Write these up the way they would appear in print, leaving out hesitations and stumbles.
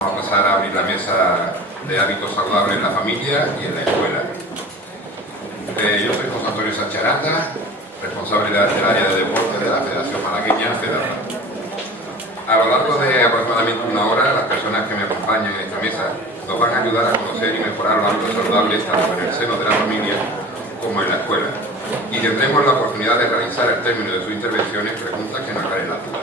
Vamos a pasar a abrir la mesa de hábitos saludables en la familia y en la escuela. Yo soy José Antonio Sánchez Aranda, responsable del área de deporte de la Federación Malagueña, FEDAPA. A lo largo de aproximadamente una hora, las personas que me acompañan en esta mesa nos van a ayudar a conocer y mejorar los hábitos saludables tanto en el seno de la familia como en la escuela. Y tendremos la oportunidad de realizar al término de sus intervenciones preguntas que nos aclaren las dudas.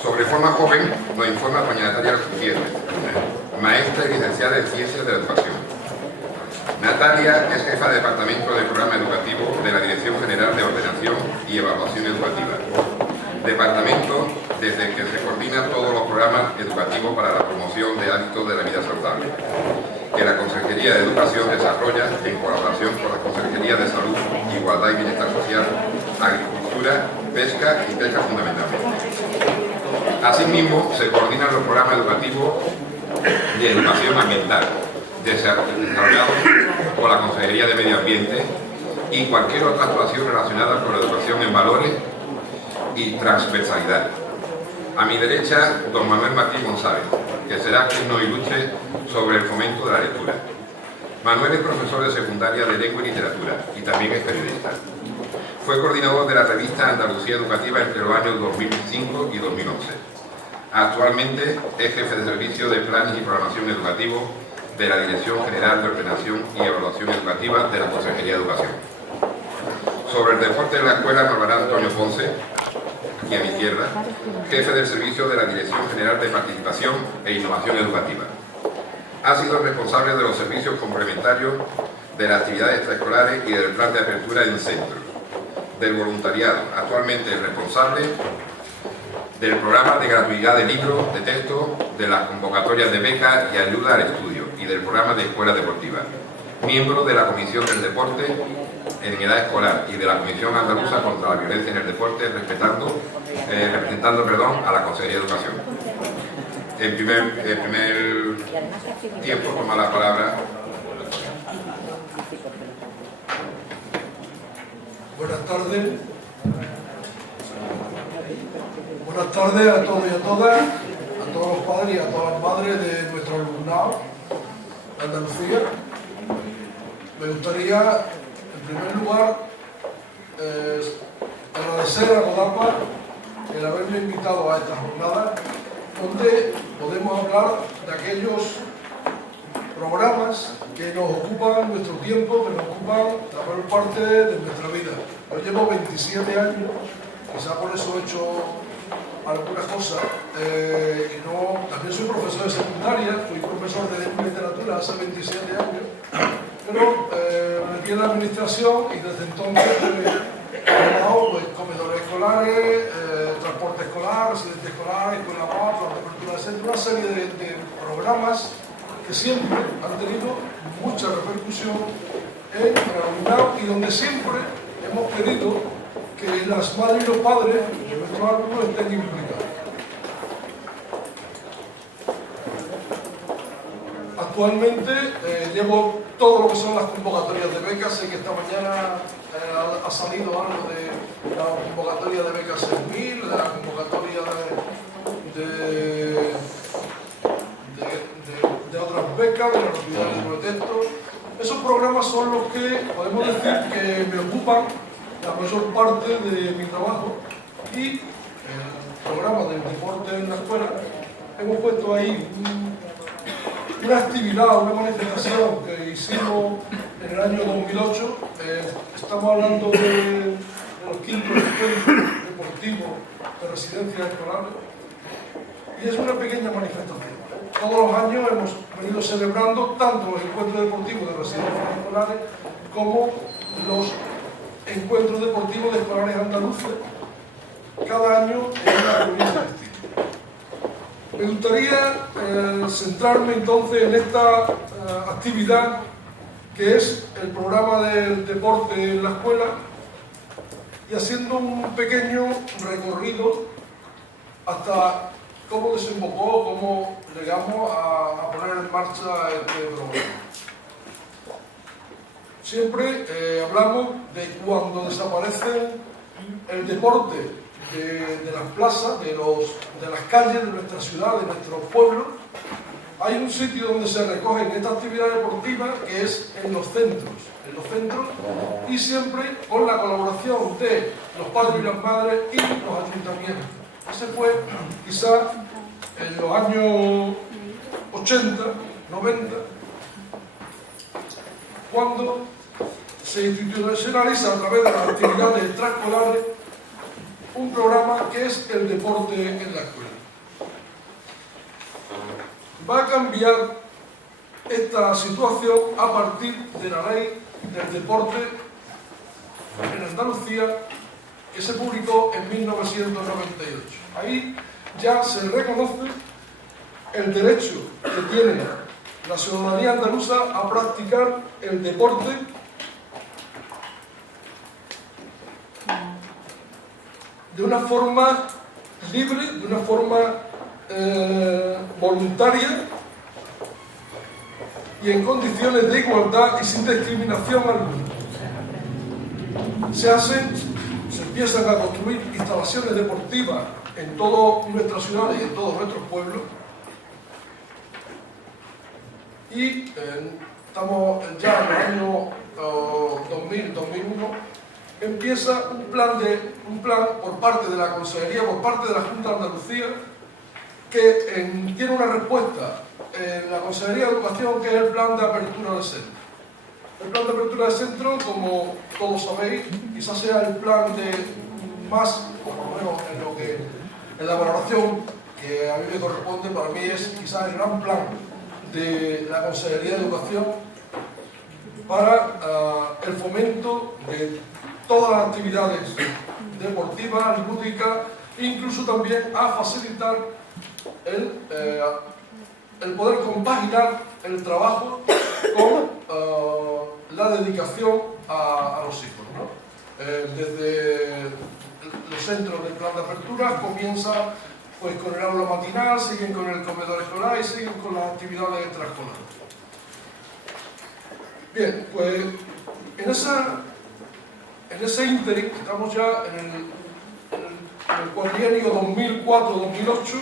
Sobre forma joven nos informa doña Natalia Gutiérrez, maestra y licenciada en Ciencias de la Educación. Natalia es jefa de departamento del programa educativo de la Dirección General de Ordenación y Evaluación Educativa. Departamento desde que se coordina todos los programas educativos para la promoción de hábitos de la vida saludable, que la Consejería de Educación desarrolla en colaboración con la Consejería de Salud, Igualdad y Bienestar Social, Agricultura, Pesca y Pesca fundamentalmente. Asimismo, se coordinan los programas educativos de educación ambiental, desarrollados por la Consejería de Medio Ambiente y cualquier otra actuación relacionada con la educación en valores y transversalidad. A mi derecha, don Manuel Martín González, que será quien nos ilustre sobre el fomento de la lectura. Manuel es profesor de secundaria de Lengua y Literatura y también es periodista. Fue coordinador de la revista Andalucía Educativa entre los años 2005 y 2011. Actualmente es jefe de servicio de planes y programación educativo de la Dirección General de Ordenación y Evaluación Educativa de la Consejería de Educación. Sobre el deporte en la escuela nos hablará Antonio Ponce, aquí a mi izquierda, jefe del servicio de la Dirección General de Participación e Innovación Educativa. Ha sido responsable de los servicios complementarios de las actividades extraescolares y del plan de apertura en centros, del voluntariado, actualmente es responsable del programa de gratuidad de libros de texto, de las convocatorias de becas y ayuda al estudio y del programa de escuela deportiva. Miembro de la Comisión del Deporte en Edad Escolar y de la Comisión Andaluza contra la Violencia en el Deporte, representando a la Consejería de Educación. En primer tiempo toma la palabra. Buenas tardes. Buenas tardes a todos y a todas, a todos los padres y a todas las madres de nuestro alumnado de Andalucía. Me gustaría, en primer lugar, agradecer a FEDAPA el haberme invitado a esta jornada, donde podemos hablar de aquellos programas que nos ocupan nuestro tiempo, que nos ocupan la mayor parte de nuestra vida. Yo llevo 27 años, quizá por eso he hecho algunas cosas, también soy profesor de secundaria, fui profesor de Lengua y Literatura hace 27 años, pero me metí en la administración y desde entonces he trabajado pues, comedores escolares, transporte escolar, residente escolar, escuela PAP, plan de apertura de centro, una serie de programas que siempre han tenido mucha repercusión en el alumnado y donde siempre hemos querido que las madres y los padres de nuestros alumnos estén implicados. Actualmente llevo todo lo que son las convocatorias de becas. Sé que esta mañana ha salido algo de la convocatoria de becas 6000, la convocatoria de otras becas, de la propiedad del libro de texto. Esos programas son los que podemos decir que me ocupan la mayor parte de mi trabajo, y el programa del deporte en la escuela hemos puesto ahí una actividad, una manifestación que hicimos en el año 2008. Estamos hablando de los quintos encuentros deportivos de residencias escolares, y es una pequeña manifestación. Todos los años hemos venido celebrando tanto los encuentros deportivos de residencias escolares como los encuentros deportivos de escolares andaluces, cada año en una provincia distinta. Me gustaría centrarme entonces en esta actividad que es el programa del deporte en la escuela, y haciendo un pequeño recorrido hasta cómo desembocó, cómo llegamos a poner en marcha este programa. Siempre hablamos de cuando desaparece el deporte de las plazas, de las calles de nuestra ciudad, de nuestros pueblos, hay un sitio donde se recogen estas actividades deportivas que es en los centros, y siempre con la colaboración de los padres y las madres y los ayuntamientos. Ese fue quizá en los años 80, 90, cuando se institucionaliza a través de las actividades extraescolares un programa que es el deporte en la escuela. Va a cambiar esta situación a partir de la ley del deporte en Andalucía que se publicó en 1998. Ahí ya se reconoce el derecho que tiene la ciudadanía andaluza a practicar el deporte de una forma libre, de una forma voluntaria y en condiciones de igualdad y sin discriminación alguna. Se empiezan a construir instalaciones deportivas en todas nuestras ciudades y en todos nuestros pueblos, y estamos ya en el año 2000-2001, empieza un plan por parte de la Consejería, por parte de la Junta de Andalucía, que tiene una respuesta en la Consejería de Educación, que es el plan de apertura del centro. El plan de apertura del centro, como todos sabéis, quizás sea el plan de más, por lo menos en la valoración que a mí me corresponde, para mí es quizás el gran plan de la Consejería de Educación para el fomento de todas las actividades deportivas, lúdicas, e incluso también a facilitar el poder compaginar el trabajo con la dedicación a los hijos, ¿no? Desde los centros del plan de apertura comienza pues con el aula matinal, siguen con el comedor escolar y siguen con las actividades extraescolares. Bien, pues en ese ínterin, estamos ya en el cuatrienio 2004-2008.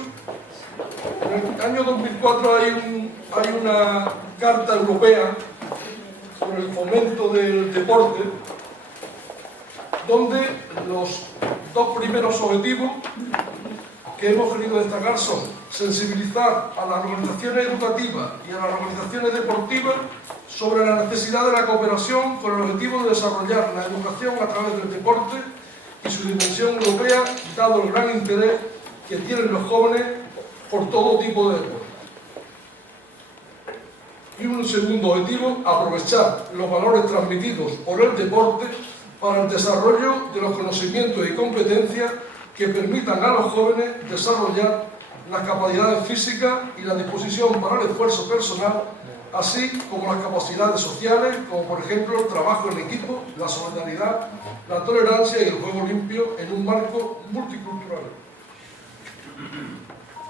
En el año 2004 hay una Carta Europea sobre el fomento del deporte, donde los dos primeros objetivos que hemos querido destacar son sensibilizar a las organizaciones educativas y a las organizaciones deportivas sobre la necesidad de la cooperación con el objetivo de desarrollar la educación a través del deporte y su dimensión europea, dado el gran interés que tienen los jóvenes por todo tipo de deporte. Y un segundo objetivo, aprovechar los valores transmitidos por el deporte para el desarrollo de los conocimientos y competencias que permitan a los jóvenes desarrollar las capacidades físicas y la disposición para el esfuerzo personal, así como las capacidades sociales, como por ejemplo el trabajo en equipo, la solidaridad, la tolerancia y el juego limpio en un marco multicultural.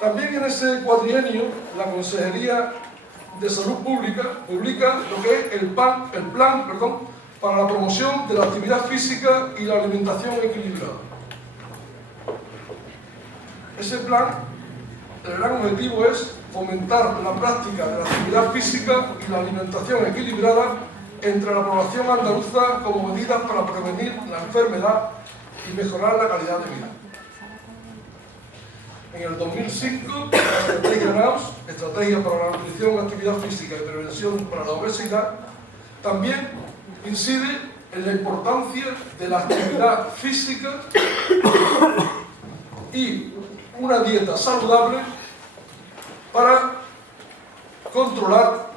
También en ese cuatrienio, la Consejería de Salud Pública publica lo que es el plan para la promoción de la actividad física y la alimentación equilibrada. Ese plan, el gran objetivo es fomentar la práctica de la actividad física y la alimentación equilibrada entre la población andaluza como medidas para prevenir la enfermedad y mejorar la calidad de vida. En el 2005, la estrategia NAUS, Estrategia para la Nutrición, Actividad Física y Prevención para la Obesidad, también incide en la importancia de la actividad física y una dieta saludable para controlar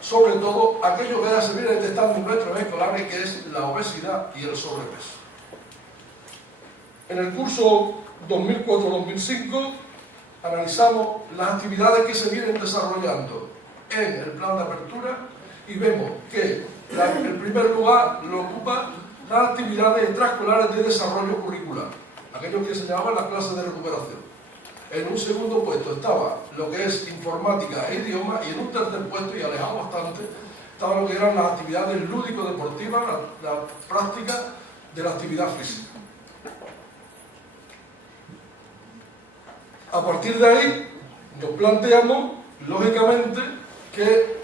sobre todo aquello que ya se viene detectando en nuestros escolares, que es la obesidad y el sobrepeso. En el curso 2004-2005 analizamos las actividades que se vienen desarrollando en el plan de apertura y vemos que el primer lugar lo ocupa las actividades extraescolares de desarrollo curricular, aquello que se llamaban las clases de recuperación. En un segundo puesto estaba lo que es informática e idioma, y en un tercer puesto, y alejado bastante, estaba lo que eran las actividades lúdico-deportivas, la práctica de la actividad física. A partir de ahí nos planteamos, lógicamente, qué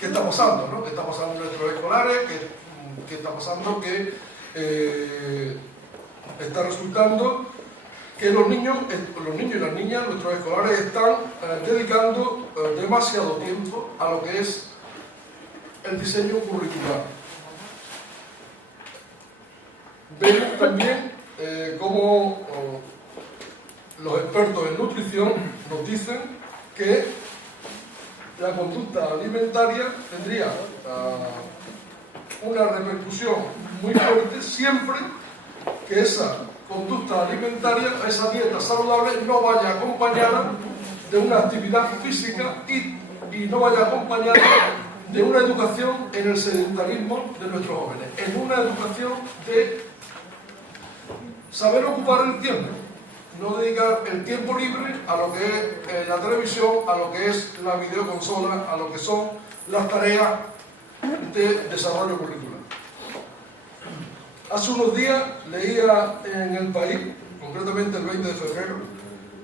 está pasando, ¿no? ¿Qué está pasando en nuestros escolares? ¿Qué está pasando? Que está resultando que los niños y las niñas, nuestros escolares, están dedicando demasiado tiempo a lo que es el diseño curricular. Vemos también cómo los expertos en nutrición nos dicen que la conducta alimentaria tendría una repercusión muy fuerte siempre que esa conducta alimentaria, esa dieta saludable, no vaya acompañada de una actividad física y no vaya acompañada de una educación en el sedentarismo de nuestros jóvenes, en una educación de saber ocupar el tiempo, no dedicar el tiempo libre a lo que es la televisión, a lo que es la videoconsola, a lo que son las tareas de desarrollo curricular. Hace unos días leía en El País, concretamente el 20 de febrero,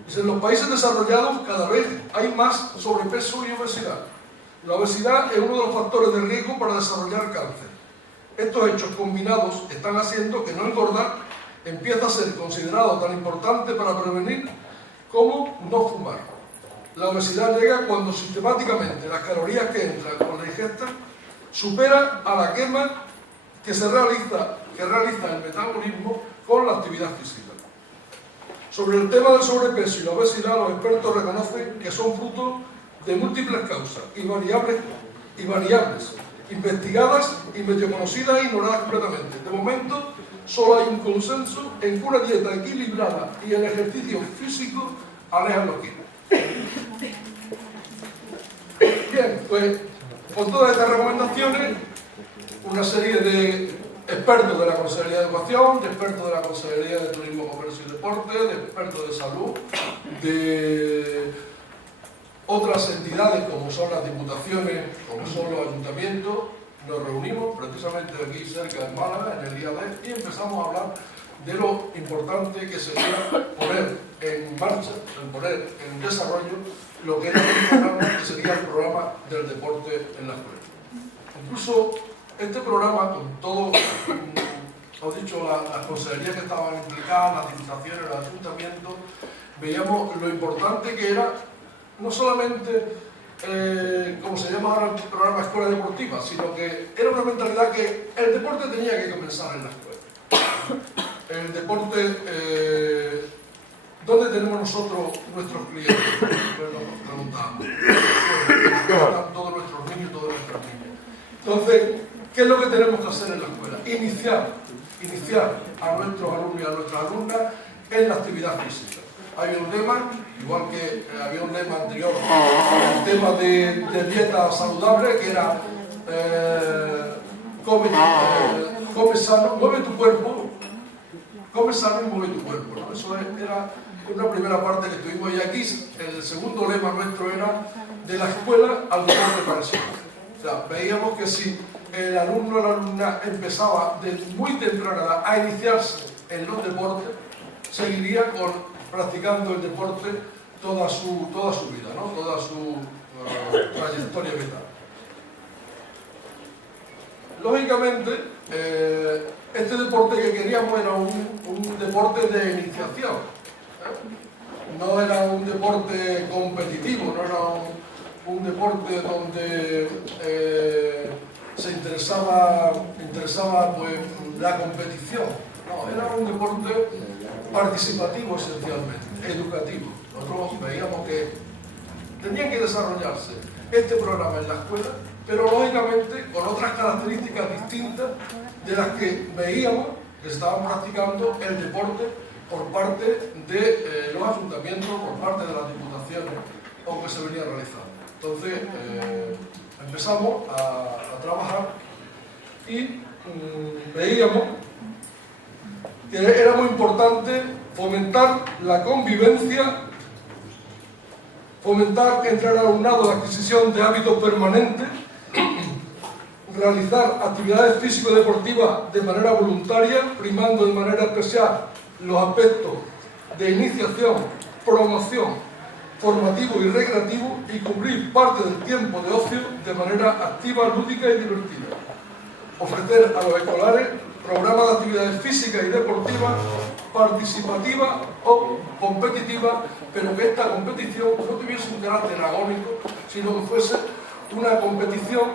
dice: en los países desarrollados cada vez hay más sobrepeso y obesidad. La obesidad es uno de los factores de riesgo para desarrollar cáncer. Estos hechos combinados están haciendo que no engordar empieza a ser considerado tan importante para prevenir como no fumar. La obesidad llega cuando sistemáticamente las calorías que entran con la ingesta superan a la quema que realiza el metabolismo con la actividad física. Sobre el tema del sobrepeso y la obesidad, los expertos reconocen que son frutos de múltiples causas y variables investigadas y medio conocidas e ignoradas completamente. De momento, solo hay un consenso en que una dieta equilibrada y el ejercicio físico alejan los kilos. Bien, pues con todas estas recomendaciones, una serie de expertos de la Consejería de Educación, de expertos de la Consejería de Turismo, Comercio y Deporte, de expertos de salud, de otras entidades como son las diputaciones, como son los ayuntamientos, nos reunimos precisamente aquí cerca de Málaga en el día de hoy y empezamos a hablar de lo importante que sería poner en marcha, poner en desarrollo lo que era el programa, que sería el programa del deporte en la escuela. Incluso este programa, con todo, os he dicho, las consejerías que estaban implicadas, las diputaciones, los ayuntamientos, veíamos lo importante que era no solamente, como se llama ahora el programa Escuela Deportiva, sino que era una mentalidad que el deporte tenía que comenzar en la escuela. El deporte, ¿dónde tenemos nosotros nuestros clientes? Pues nos preguntamos. Están todos nuestros niños y todas nuestras niñas. Entonces, ¿qué es lo que tenemos que hacer en la escuela? Iniciar a nuestros alumnos y a nuestras alumnas en la actividad física. Hay un lema, igual que había un lema anterior, el tema de dieta saludable, que era come sano, mueve tu cuerpo, come sano y mueve tu cuerpo, ¿no? Eso era una primera parte que estuvimos, y aquí el segundo lema nuestro era de la escuela al deporte para siempre. O sea, veíamos que si el alumno o la alumna empezaba desde muy temprana edad a iniciarse en los deportes, seguiría practicando el deporte toda su vida, ¿no? Toda su trayectoria vital. Lógicamente, este deporte que queríamos era un deporte de iniciación. No era un deporte competitivo, no era un deporte donde se interesaba pues, la competición. No, era un deporte participativo esencialmente, educativo. Nosotros veíamos que tenían que desarrollarse este programa en la escuela, pero lógicamente con otras características distintas de las que veíamos que estaban practicando el deporte por parte de los ayuntamientos, por parte de las diputaciones, o que se venía realizando. Entonces empezamos a trabajar y veíamos que era muy importante fomentar la convivencia, fomentar entre el alumnado la adquisición de hábitos permanentes, realizar actividades físico-deportivas de manera voluntaria, primando de manera especial los aspectos de iniciación promoción, formativo y recreativo y cubrir parte del tiempo de ocio de manera activa, lúdica y divertida. Ofrecer a los escolares programas de actividades físicas y deportivas, participativas o competitivas, pero que esta competición no tuviese un carácter agónico, sino que fuese una competición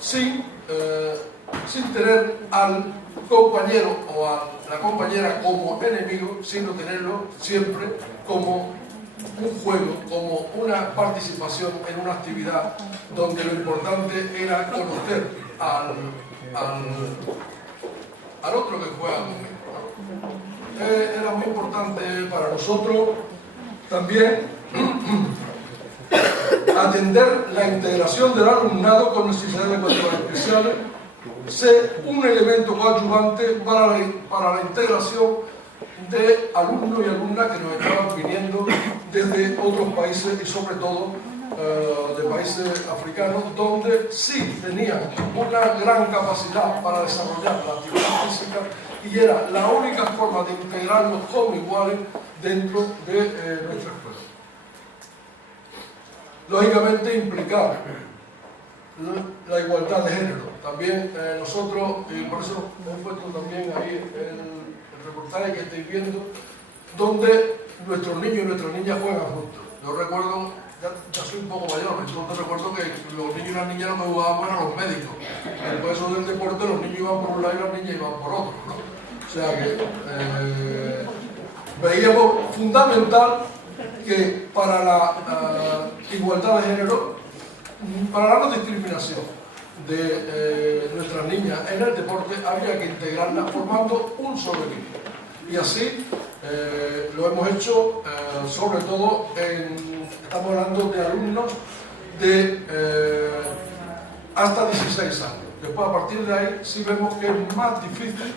sin tener al compañero o a la compañera como enemigo, sino tenerlo siempre como un juego, como una participación en una actividad donde lo importante era conocer al otro que juega conmigo, ¿no? Era muy importante para nosotros también atender la integración del alumnado con necesidades educativas especiales, ser un elemento coadyuvante para la integración de alumnos y alumnas que nos estaban viniendo desde otros países y sobre todo de países africanos, donde sí tenían una gran capacidad para desarrollar la actividad física y era la única forma de integrarlos como iguales dentro de nuestra escuela. Lógicamente implicar la igualdad de género. También nosotros, y por eso he puesto también ahí el reportaje que estáis viendo, donde nuestros niños y nuestras niñas juegan juntos. Yo recuerdo, ya soy un poco mayor, entonces recuerdo que los niños y las niñas no me jugaban para los médicos. Después eso del deporte, los niños iban por un lado y las niñas iban por otro, ¿no? O sea que veíamos fundamental que para la igualdad de género, para la no discriminación de nuestras niñas en el deporte, había que integrarlas formando un solo equipo. Y así lo hemos hecho, sobre todo, estamos hablando de alumnos de hasta 16 años. Después, a partir de ahí, sí vemos que es más difícil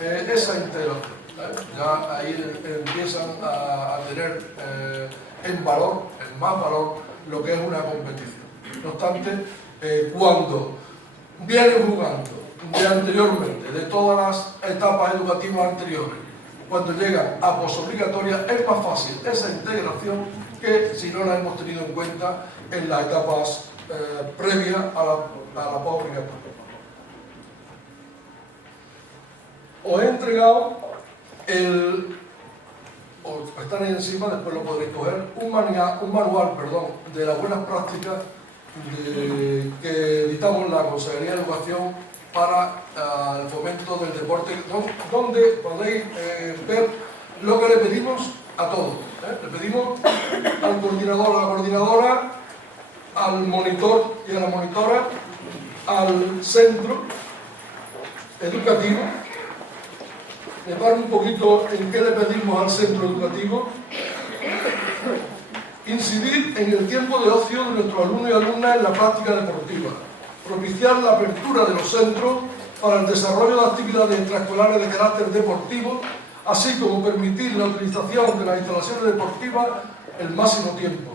esa integración. Ya ahí empiezan a tener en más valor, lo que es una competición. No obstante, cuando vienen jugando de anteriormente, de todas las etapas educativas anteriores, cuando llegan a posobligatoria, es más fácil esa integración que si no la hemos tenido en cuenta en las etapas previas a la posobligatoria. Os he entregado están ahí encima, después lo podréis coger, un manual de las buenas prácticas que editamos la Consejería de Educación para el fomento del deporte, donde podéis ver lo que le pedimos a todos. Le pedimos al coordinador, a la coordinadora, al monitor y a la monitora, al centro educativo. Le paro un poquito en qué le pedimos al centro educativo. Incidir en el tiempo de ocio de nuestros alumnos y alumnas en la práctica deportiva. Propiciar la apertura de los centros para el desarrollo de actividades extraescolares de carácter deportivo, así como permitir la utilización de las instalaciones deportivas el máximo tiempo.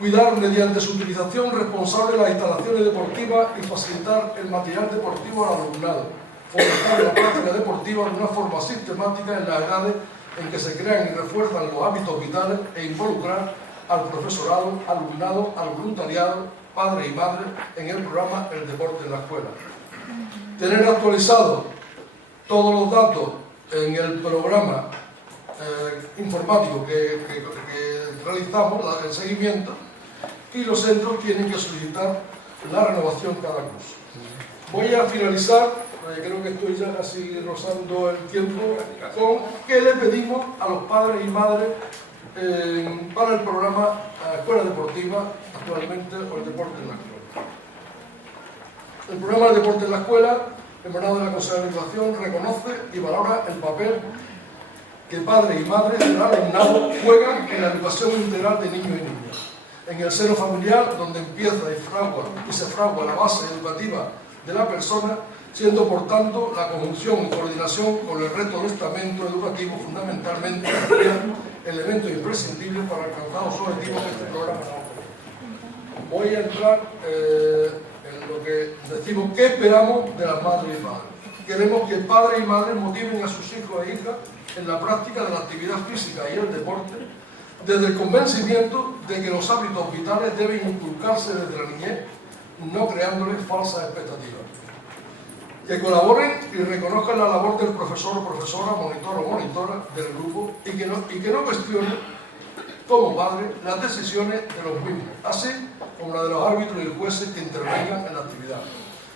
Cuidar mediante su utilización responsable las instalaciones deportivas y facilitar el material deportivo al alumnado. Fomentar la práctica deportiva de una forma sistemática en las edades en que se crean y refuerzan los hábitos vitales e involucrar al profesorado, alumnado, al voluntariado, padres y madres en el programa El Deporte en la Escuela. Tener actualizados todos los datos en el programa informático que realizamos, el seguimiento, y los centros tienen que solicitar la renovación cada curso. Voy a finalizar, creo que estoy ya casi rozando el tiempo, con qué le pedimos a los padres y madres para el programa Escuela Deportiva, actualmente, o el deporte en la escuela. El programa de deporte en la escuela, emanado de la Consejería de Educación, reconoce y valora el papel que padres y madres del alumnado juegan en la educación integral de niños y niñas. En el seno familiar, donde empieza y se fragua la base educativa de la persona, siendo por tanto la conjunción y coordinación con el resto del estamento educativo fundamentalmente elementos imprescindibles para alcanzar los objetivos que este programa nos. Voy a entrar en lo que decimos, ¿qué esperamos de las madres y padres? Queremos que padres y madres motiven a sus hijos e hijas en la práctica de la actividad física y el deporte, desde el convencimiento de que los hábitos vitales deben inculcarse desde la niñez, no creándoles falsas expectativas. Que colaboren y reconozcan la labor del profesor o profesora, monitor o monitora del grupo y que no cuestionen, como padre, las decisiones de los mismos, así como la de los árbitros y jueces que intervengan en la actividad.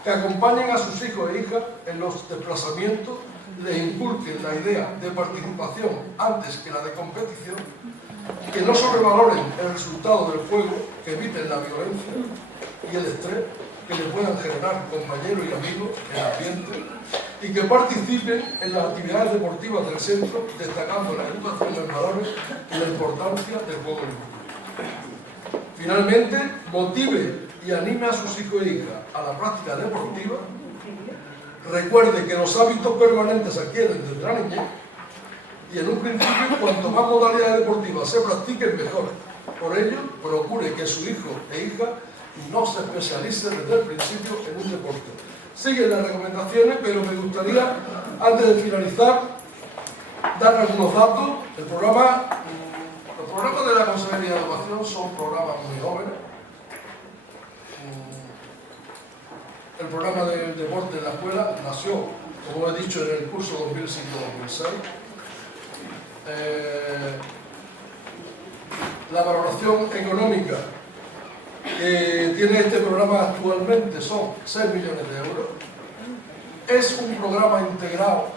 Que acompañen a sus hijos e hijas en los desplazamientos, les inculquen la idea de participación antes que la de competición, que no sobrevaloren el resultado del juego, que eviten la violencia y el estrés que le puedan generar compañeros y amigos en el ambiente, y que participen en las actividades deportivas del centro, destacando la educación en valores y la importancia del juego en grupo. Finalmente, motive y anime a sus hijos e hijas a la práctica deportiva. Recuerde que los hábitos permanentes se adquieren desde la niñez y en un principio, cuanto más modalidades deportivas se practiquen, mejor. Por ello, procure que su hijo e hija no se especialice desde el principio en un deporte. Siguen las recomendaciones, pero me gustaría, antes de finalizar, dar algunos datos. Los programas de la Consejería de Educación son programas muy jóvenes. El programa del deporte en la escuela nació, como he dicho, en el curso 2005-2006. La valoración económica que tiene este programa actualmente son 6 millones de euros. Es un programa integrado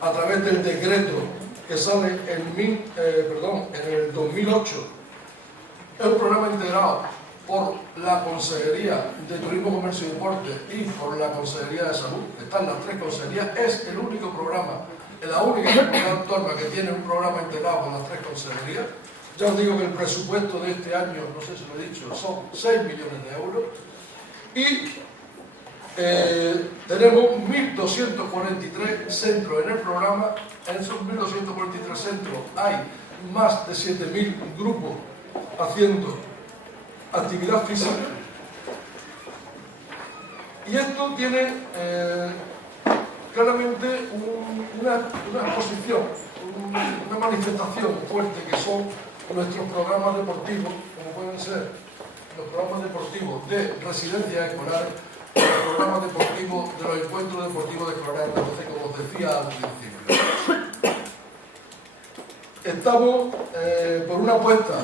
a través del decreto que sale en el 2008. Es un programa integrado por la Consejería de Turismo, Comercio y Deporte y por la Consejería de Salud. Están las tres consejerías. Es el único programa, la única comunidad autónoma que tiene un programa integrado con las tres consejerías. Ya os digo que el presupuesto de este año, no sé si lo he dicho, son 6 millones de euros. Y tenemos 1.243 centros en el programa. En esos 1.243 centros hay más de 7.000 grupos haciendo actividad física. Y esto tiene claramente una exposición, una manifestación fuerte que son nuestros programas deportivos, como pueden ser los programas deportivos de residencias escolares, los programas deportivos de los encuentros deportivos de escolares, como os decía al principio. Estamos por una apuesta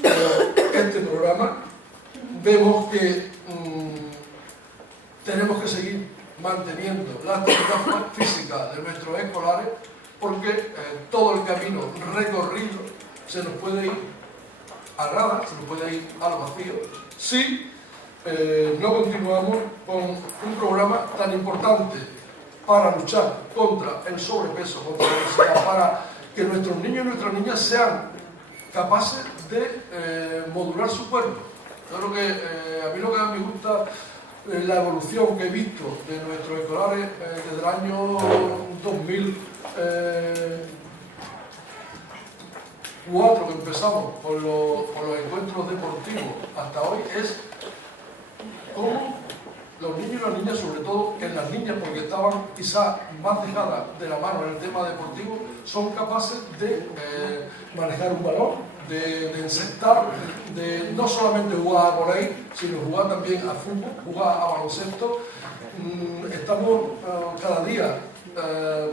por este programa. Vemos que tenemos que seguir manteniendo la actividad física de nuestros escolares, porque todo el camino recorrido se nos puede ir a nada, se nos puede ir al vacío, si no continuamos con un programa tan importante para luchar contra el sobrepeso, contra la obesidad, para que nuestros niños y nuestras niñas sean capaces de modular su cuerpo. Yo creo que a mí lo que más me gusta es la evolución que he visto de nuestros escolares desde el año 2004, que empezamos con los encuentros deportivos hasta hoy, es cómo los niños y las niñas, sobre todo en las niñas, porque estaban quizás más dejadas de la mano en el tema deportivo, son capaces de manejar un balón, de encestar, de no solamente jugar a vóley, sino jugar también a fútbol, jugar a baloncesto. Estamos cada día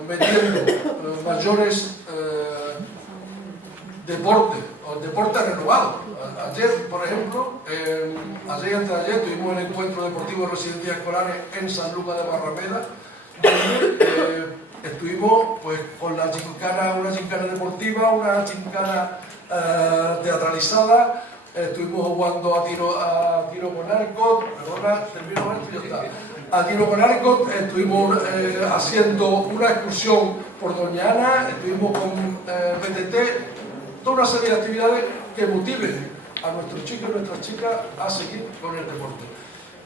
metiendo mayores deportes renovados. Ayer, por ejemplo, ayer y anteayer tuvimos el encuentro deportivo de residencias escolares en San Lucas de Barrameda, donde estuvimos pues con la gincana, una gincana deportiva, una gincana teatralizada. Estuvimos jugando a tiro con arco, termino esto y ya está. A tiro con arco, estuvimos haciendo una excursión por Doña Ana, estuvimos con PTT, toda una serie de actividades que motiven a nuestros chicos y nuestras chicas a seguir con el deporte.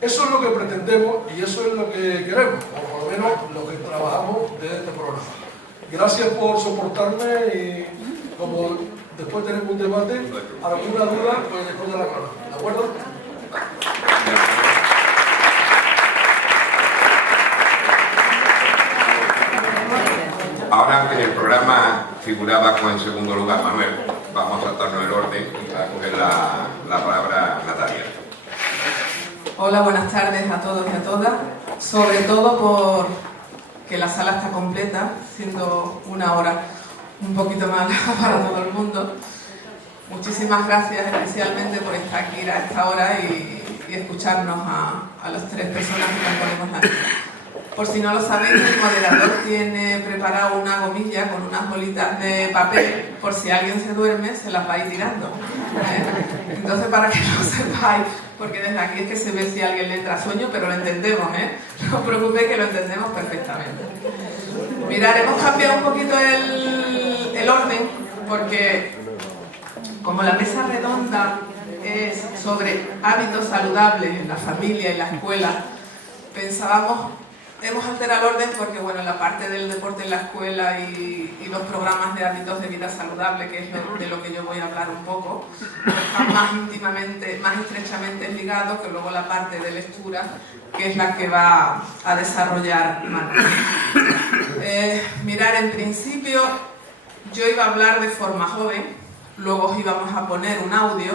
Eso es lo que pretendemos y eso es lo que queremos, o por lo menos lo que trabajamos desde este programa. Gracias por soportarme y como después tenemos un debate, alguna duda, pues después de la palabra. ¿De acuerdo? Ahora en el programa figuraba en segundo lugar Manuel. Vamos a saltarnos el orden y a coger la palabra Natalia. Hola, buenas tardes a todos y a todas. Sobre todo por que la sala está completa, siendo una hora un poquito más larga para todo el mundo. Muchísimas gracias especialmente por estar aquí a esta hora y escucharnos a las tres personas que componemos la mesa. Por si no lo sabéis, el moderador tiene preparado una gomilla con unas bolitas de papel, por si alguien se duerme, se las va a ir tirando. Entonces, para que lo sepáis, porque desde aquí es que se ve si a alguien le entra sueño, pero lo entendemos, no os preocupéis que lo entendemos perfectamente. Mirad, hemos cambiado un poquito el orden, porque como la mesa redonda es sobre hábitos saludables en la familia y la escuela, hemos alterado el orden porque, bueno, la parte del deporte en la escuela y los programas de hábitos de vida saludable, que es de lo que yo voy a hablar un poco, están más íntimamente, más estrechamente ligados que luego la parte de lectura, que es la que va a desarrollar Manuel. Mirad, en principio yo iba a hablar de forma joven, luego os íbamos a poner un audio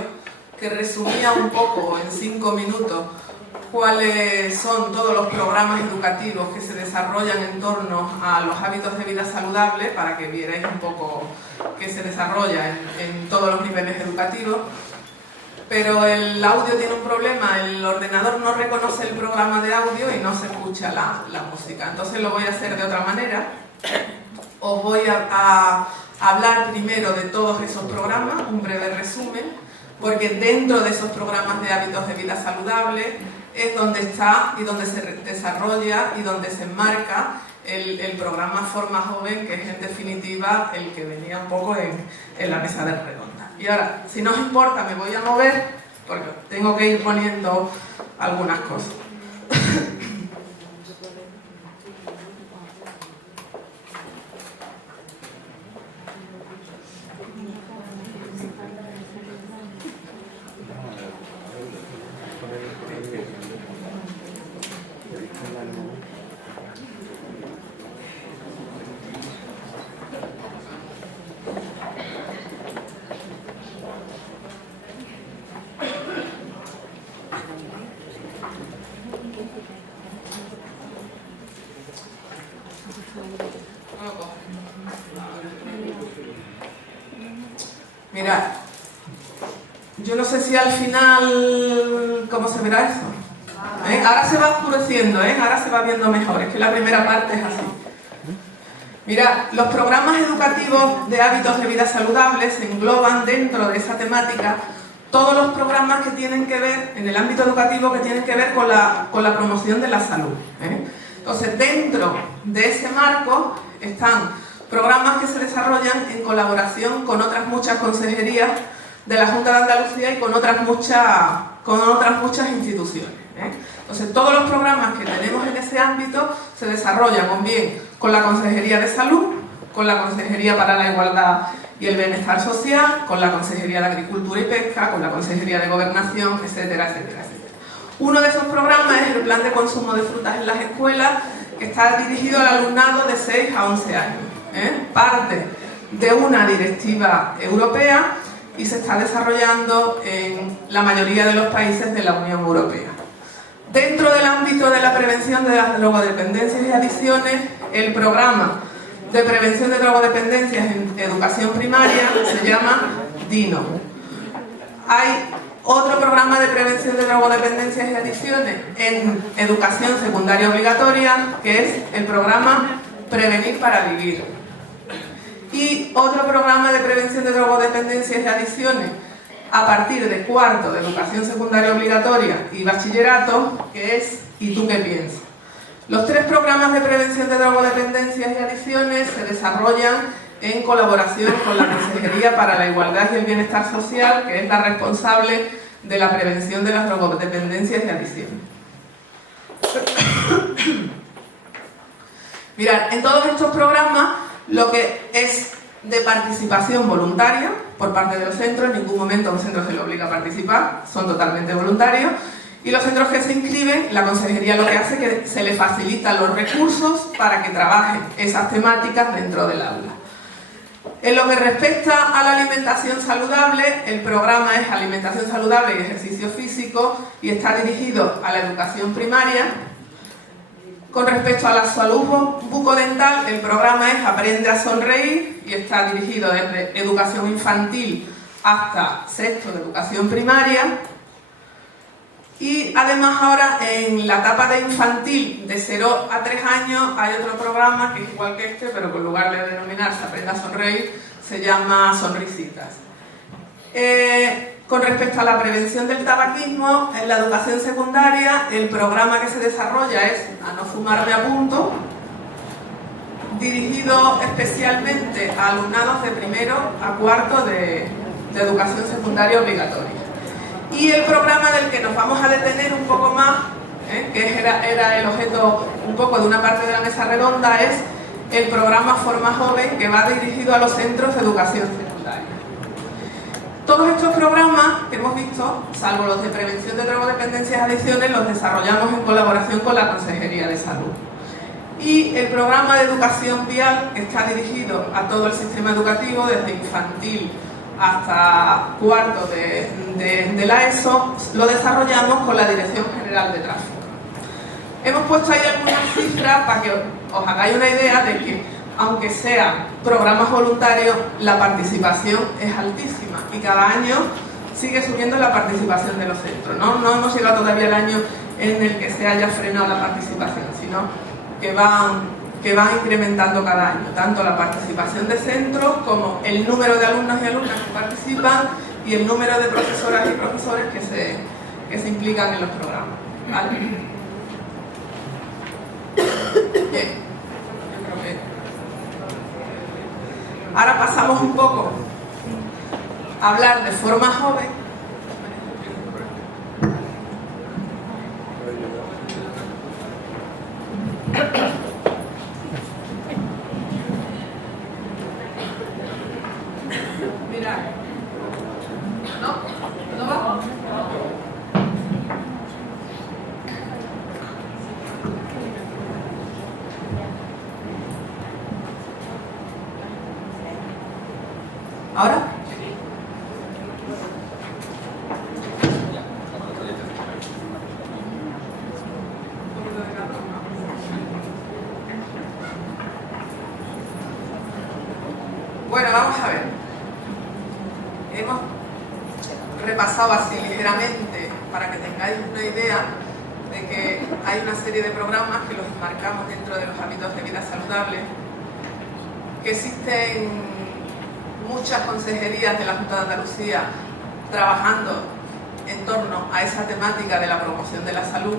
que resumía un poco en 5 minutos cuáles son todos los programas educativos que se desarrollan en torno a los hábitos de vida saludable, para que vierais un poco que se desarrolla en todos los niveles educativos. Pero el audio tiene un problema, el ordenador no reconoce el programa de audio y no se escucha la música. Entonces lo voy a hacer de otra manera. Os voy a hablar primero de todos esos programas, un breve resumen, porque dentro de esos programas de hábitos de vida saludable es donde está y donde se desarrolla y donde se enmarca el programa Forma Joven, que es en definitiva el que venía un poco en la mesa de redonda. Y ahora, si no os importa, me voy a mover porque tengo que ir poniendo algunas cosas. Mirad, yo no sé si al final, ¿cómo se verá eso? Ahora se va oscureciendo, ahora se va viendo mejor, es que la primera parte es así. Mirad, los programas educativos de hábitos de vida saludables engloban dentro de esa temática todos los programas que tienen que ver, en el ámbito educativo, que tienen que ver con la promoción de la salud. Entonces, dentro de ese marco están programas que se desarrollan en colaboración con otras muchas consejerías de la Junta de Andalucía y con otras muchas instituciones. Entonces, todos los programas que tenemos en ese ámbito se desarrollan o bien con la Consejería de Salud, con la Consejería para la Igualdad y el Bienestar Social, con la Consejería de Agricultura y Pesca, con la Consejería de Gobernación, etcétera, etcétera, etcétera. Uno de esos programas es el Plan de Consumo de Frutas en las Escuelas, que está dirigido al alumnado de 6 a 11 años. Parte de una directiva europea y se está desarrollando en la mayoría de los países de la Unión Europea. Dentro del ámbito de la prevención de las drogodependencias y adicciones, el programa de prevención de drogodependencias en educación primaria se llama DINO. Hay otro programa de prevención de drogodependencias y adicciones en educación secundaria obligatoria, que es el programa Prevenir para Vivir. Y otro programa de prevención de drogodependencias y adicciones a partir de cuarto de educación secundaria obligatoria y bachillerato, que es ¿Y tú qué piensas? Los 3 programas de prevención de drogodependencias y adicciones se desarrollan en colaboración con la Consejería para la Igualdad y el Bienestar Social, que es la responsable de la prevención de las drogodependencias y adicciones. Mirad, en todos estos programas, lo que es de participación voluntaria por parte de los centros, en ningún momento a un centro se le obliga a participar, son totalmente voluntarios, y los centros que se inscriben, la consejería lo que hace es que se les facilitan los recursos para que trabajen esas temáticas dentro del aula. En lo que respecta a la alimentación saludable, el programa es Alimentación Saludable y Ejercicio Físico y está dirigido a la educación primaria. Con respecto a la salud bucodental, el programa es Aprende a Sonreír y está dirigido desde educación infantil hasta sexto de educación primaria. Y además ahora en la etapa de infantil de 0 a 3 años hay otro programa que es igual que este, pero que en lugar de denominarse Aprende a Sonreír se llama Sonrisitas. Con respecto a la prevención del tabaquismo, en la educación secundaria el programa que se desarrolla es A no fumar me apunto, dirigido especialmente a alumnados de primero a cuarto de educación secundaria obligatoria. Y el programa del que nos vamos a detener un poco más, que era el objeto un poco de una parte de la mesa redonda, es el programa Forma Joven, que va dirigido a los centros de educación secundaria. Todos estos programas que hemos visto, salvo los de prevención de drogodependencias y adicciones, los desarrollamos en colaboración con la Consejería de Salud. Y el programa de educación vial está dirigido a todo el sistema educativo, desde infantil hasta cuarto de la ESO, lo desarrollamos con la Dirección General de Tráfico. Hemos puesto ahí algunas cifras para que os hagáis una idea de que, aunque sean programas voluntarios, la participación es altísima y cada año sigue subiendo la participación de los centros. No hemos llegado todavía al año en el que se haya frenado la participación, sino que van incrementando cada año, tanto la participación de centros como el número de alumnos y alumnas que participan y el número de profesoras y profesores que se implican en los programas. ¿Vale? Bien. Yo creo que... Ahora pasamos un poco a hablar de Forma Joven. Mirad. ¿No va? ¿Ahora? Bueno, vamos a ver. Hemos repasado así ligeramente para que tengáis una idea de que hay una serie de programas que los marcamos dentro de los ámbitos de vida saludable, que existen muchas consejerías de la Junta de Andalucía trabajando en torno a esa temática de la promoción de la salud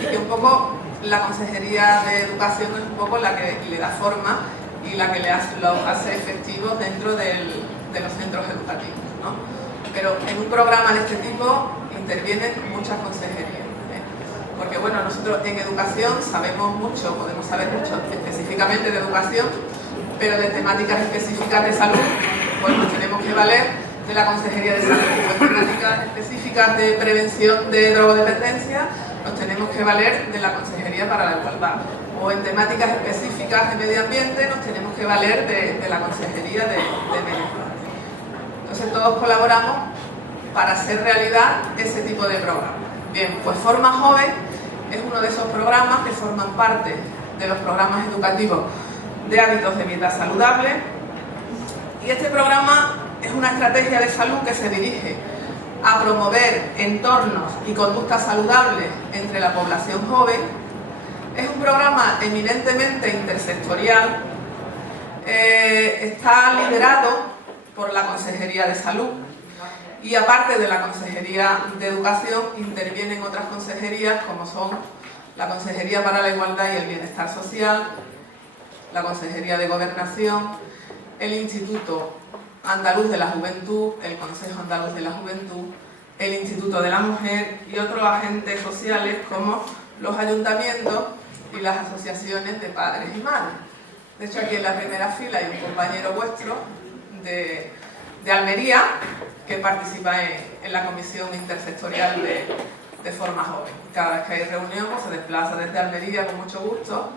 y que un poco la Consejería de Educación es un poco la que le da forma y la que los hace efectivos dentro de los centros educativos, ¿no? Pero en un programa de este tipo intervienen muchas consejerías, porque bueno, nosotros en educación sabemos mucho, podemos saber mucho específicamente de educación, pero de temáticas específicas de salud, pues nos tenemos que valer de la Consejería de Salud. De temáticas específicas de prevención de drogodependencia, nos tenemos que valer de la Consejería para la Igualdad. O en temáticas específicas de medio ambiente, nos tenemos que valer de la Consejería de Medio Ambiente. Entonces todos colaboramos para hacer realidad ese tipo de programas. Bien, pues Forma Joven es uno de esos programas que forman parte de los programas educativos de hábitos de vida saludable, y este programa es una estrategia de salud que se dirige a promover entornos y conductas saludables entre la población joven. Es un programa eminentemente intersectorial, está liderado por la Consejería de Salud y aparte de la Consejería de Educación intervienen otras consejerías como son la Consejería para la Igualdad y el Bienestar Social, la Consejería de Gobernación, el Instituto Andaluz de la Juventud, el Consejo Andaluz de la Juventud, el Instituto de la Mujer y otros agentes sociales como los ayuntamientos y las asociaciones de padres y madres. De hecho, aquí en la primera fila hay un compañero vuestro de Almería que participa en la comisión intersectorial de Forma Joven. Cada vez que hay reunión pues, se desplaza desde Almería con mucho gusto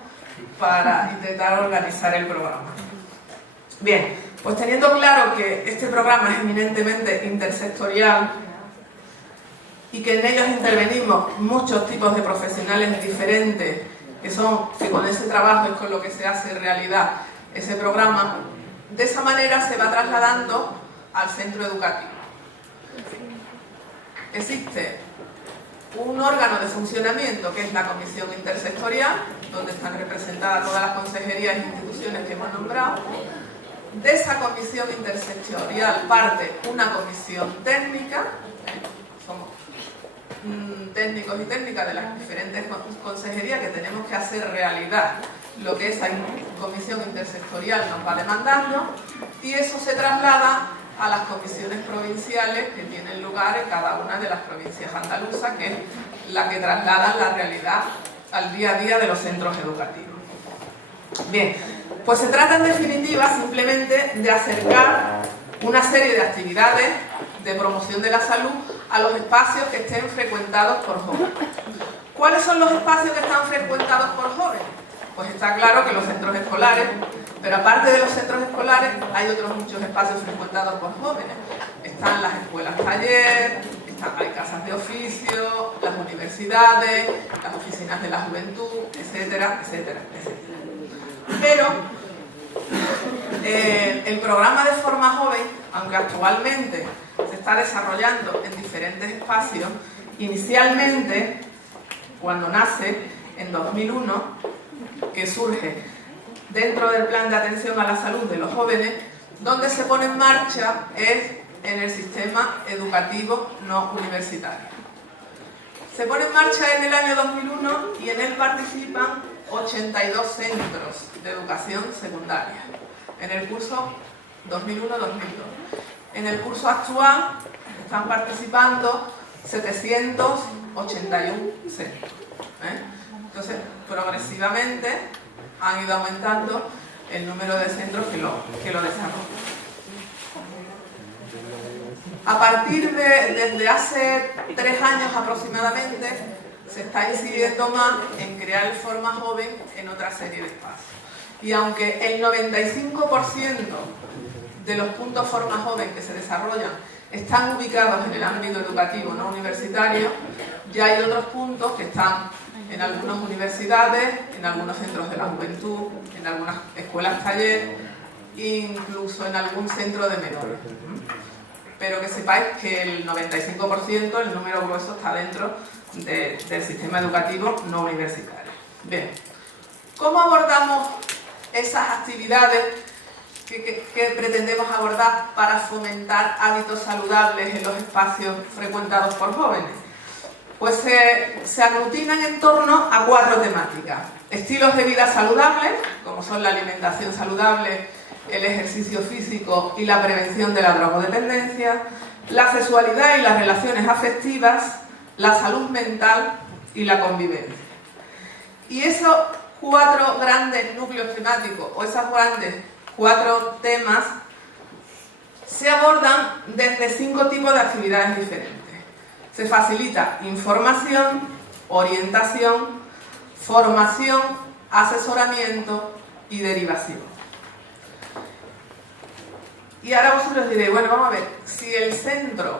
para intentar organizar el programa. Bien, Pues teniendo claro que este programa es eminentemente intersectorial y que en ellos intervenimos muchos tipos de profesionales diferentes, que con ese trabajo es con lo que se hace realidad ese programa, de esa manera se va trasladando al centro educativo. Existe un órgano de funcionamiento que es la Comisión Intersectorial, donde están representadas todas las consejerías e instituciones que hemos nombrado. De esa Comisión Intersectorial parte una comisión técnica, somos técnicos y técnicas de las diferentes consejerías que tenemos que hacer realidad lo que esa comisión intersectorial nos va demandando, y eso se traslada a las comisiones provinciales que tienen lugar en cada una de las provincias andaluzas, que es la que traslada la realidad al día a día de los centros educativos. Bien, pues se trata en definitiva simplemente de acercar una serie de actividades de promoción de la salud a los espacios que estén frecuentados por jóvenes. ¿Cuáles son los espacios que están frecuentados por jóvenes? Pues está claro que los centros escolares, pero aparte de los centros escolares hay otros muchos espacios frecuentados por jóvenes. Están las escuelas taller, hay casas de oficio, las universidades, las oficinas de la juventud, etcétera, etcétera, etcétera. Pero el programa de Forma Joven, aunque actualmente se está desarrollando en diferentes espacios, inicialmente, cuando nace en 2001, que surge dentro del plan de atención a la salud de los jóvenes, donde se pone en marcha es en el sistema educativo no universitario. Se pone en marcha en el año 2001 y en él participan 82 centros de educación secundaria en el curso 2001-2002. En el curso actual están participando 781 centros. Entonces, progresivamente han ido aumentando el número de centros que lo desarrollan. A partir desde hace 3 años aproximadamente, se está incidiendo más en crear Forma Joven en otra serie de espacios. Y aunque el 95% de los puntos Forma Joven que se desarrollan están ubicados en el ámbito educativo no universitario, ya hay otros puntos que están en algunas universidades, en algunos centros de la juventud, en algunas escuelas taller, incluso en algún centro de menores. Pero que sepáis que el 95%, el número grueso, está dentro del sistema educativo no universitario. Bien, ¿cómo abordamos esas actividades que pretendemos abordar para fomentar hábitos saludables en los espacios frecuentados por jóvenes? Pues se aglutinan en torno a 4 temáticas. Estilos de vida saludables, como son la alimentación saludable, el ejercicio físico y la prevención de la drogodependencia, la sexualidad y las relaciones afectivas, la salud mental y la convivencia. Y esos 4 grandes núcleos temáticos, o esos grandes 4 temas, se abordan desde 5 tipos de actividades diferentes. Se facilita información, orientación, formación, asesoramiento y derivación. Y ahora vosotros diréis, bueno, vamos a ver, si el centro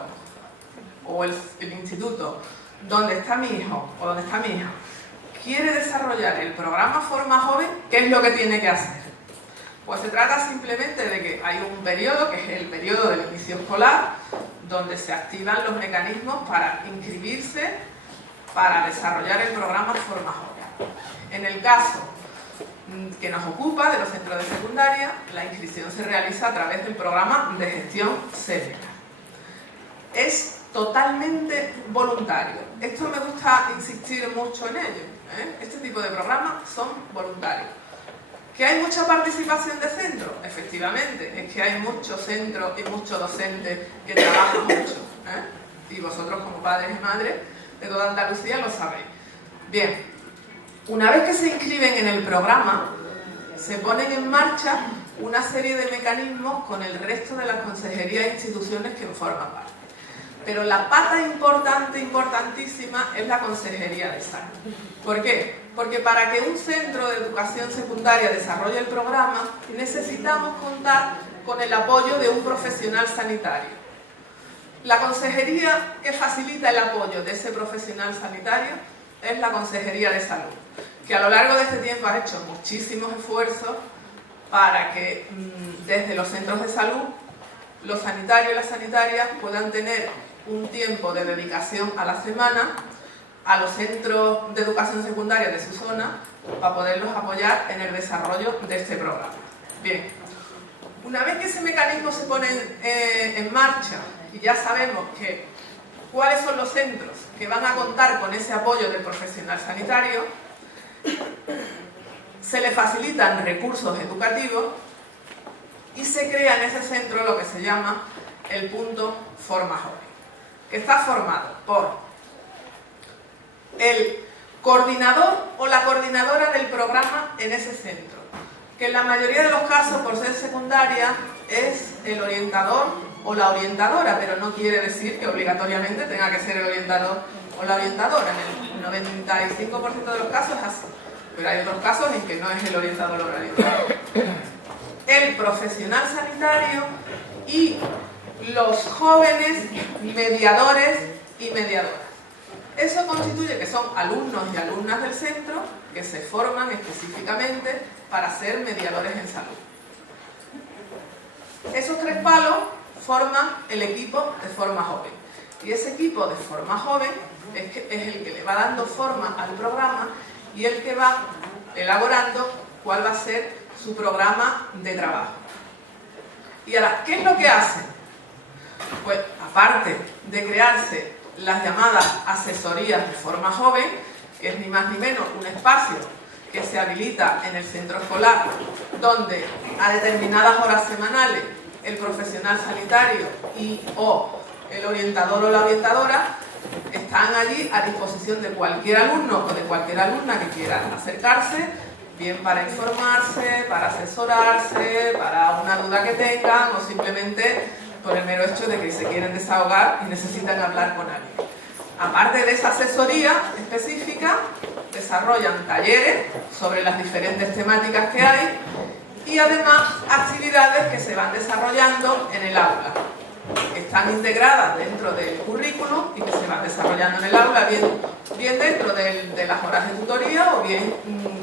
o el instituto donde está mi hijo o donde está mi hija quiere desarrollar el programa Forma Joven, ¿qué es lo que tiene que hacer? Pues se trata simplemente de que hay un periodo, que es el periodo del inicio escolar, donde se activan los mecanismos para inscribirse, para desarrollar el programa Forma Joven. En el caso que nos ocupa de los centros de secundaria, la inscripción se realiza a través del programa de gestión CEDECA. Es totalmente voluntario. Esto me gusta insistir mucho en ello. Este tipo de programas son voluntarios. ¿Que hay mucha participación de centros? Efectivamente, es que hay muchos centros y muchos docentes que trabajan mucho. Y vosotros como padres y madres de toda Andalucía lo sabéis. Bien, una vez que se inscriben en el programa, se ponen en marcha una serie de mecanismos con el resto de las consejerías e instituciones que forman parte. Pero la pata importante, importantísima, es la Consejería de Salud. ¿Por qué? Porque para que un centro de educación secundaria desarrolle el programa, necesitamos contar con el apoyo de un profesional sanitario. La consejería que facilita el apoyo de ese profesional sanitario es la Consejería de Salud, que a lo largo de este tiempo ha hecho muchísimos esfuerzos para que desde los centros de salud los sanitarios y las sanitarias puedan tener un tiempo de dedicación a la semana a los centros de educación secundaria de su zona para poderlos apoyar en el desarrollo de este programa. Bien, una vez que ese mecanismo se pone en marcha y ya sabemos cuáles son los centros que van a contar con ese apoyo del profesional sanitario, se le facilitan recursos educativos y se crea en ese centro lo que se llama el punto Forma Joven, que está formado por el coordinador o la coordinadora del programa en ese centro, que en la mayoría de los casos, por ser secundaria, es el orientador o la orientadora, pero no quiere decir que obligatoriamente tenga que ser el orientador o la orientadora. En el 95% de los casos es así, pero hay otros casos en que no es el orientador o la orientadora. El profesional sanitario y los jóvenes mediadores y mediadoras. Eso constituye que son alumnos y alumnas del centro que se forman específicamente para ser mediadores en salud. Esos tres palos forman el equipo de Forma Joven. Y ese equipo de Forma Joven es el que le va dando forma al programa y el que va elaborando cuál va a ser su programa de trabajo. Y ahora, ¿qué es lo que hacen? Pues, aparte de crearse las llamadas asesorías de Forma Joven, que es ni más ni menos un espacio que se habilita en el centro escolar, donde a determinadas horas semanales el profesional sanitario o el orientador o la orientadora están allí a disposición de cualquier alumno o de cualquier alumna que quiera acercarse, bien para informarse, para asesorarse, para una duda que tengan o simplemente por el mero hecho de que se quieren desahogar y necesitan hablar con alguien. Aparte de esa asesoría específica, desarrollan talleres sobre las diferentes temáticas que hay y además actividades que se van desarrollando en el aula, que están integradas dentro del currículum y que se van desarrollando en el aula, bien dentro de las horas de tutoría o bien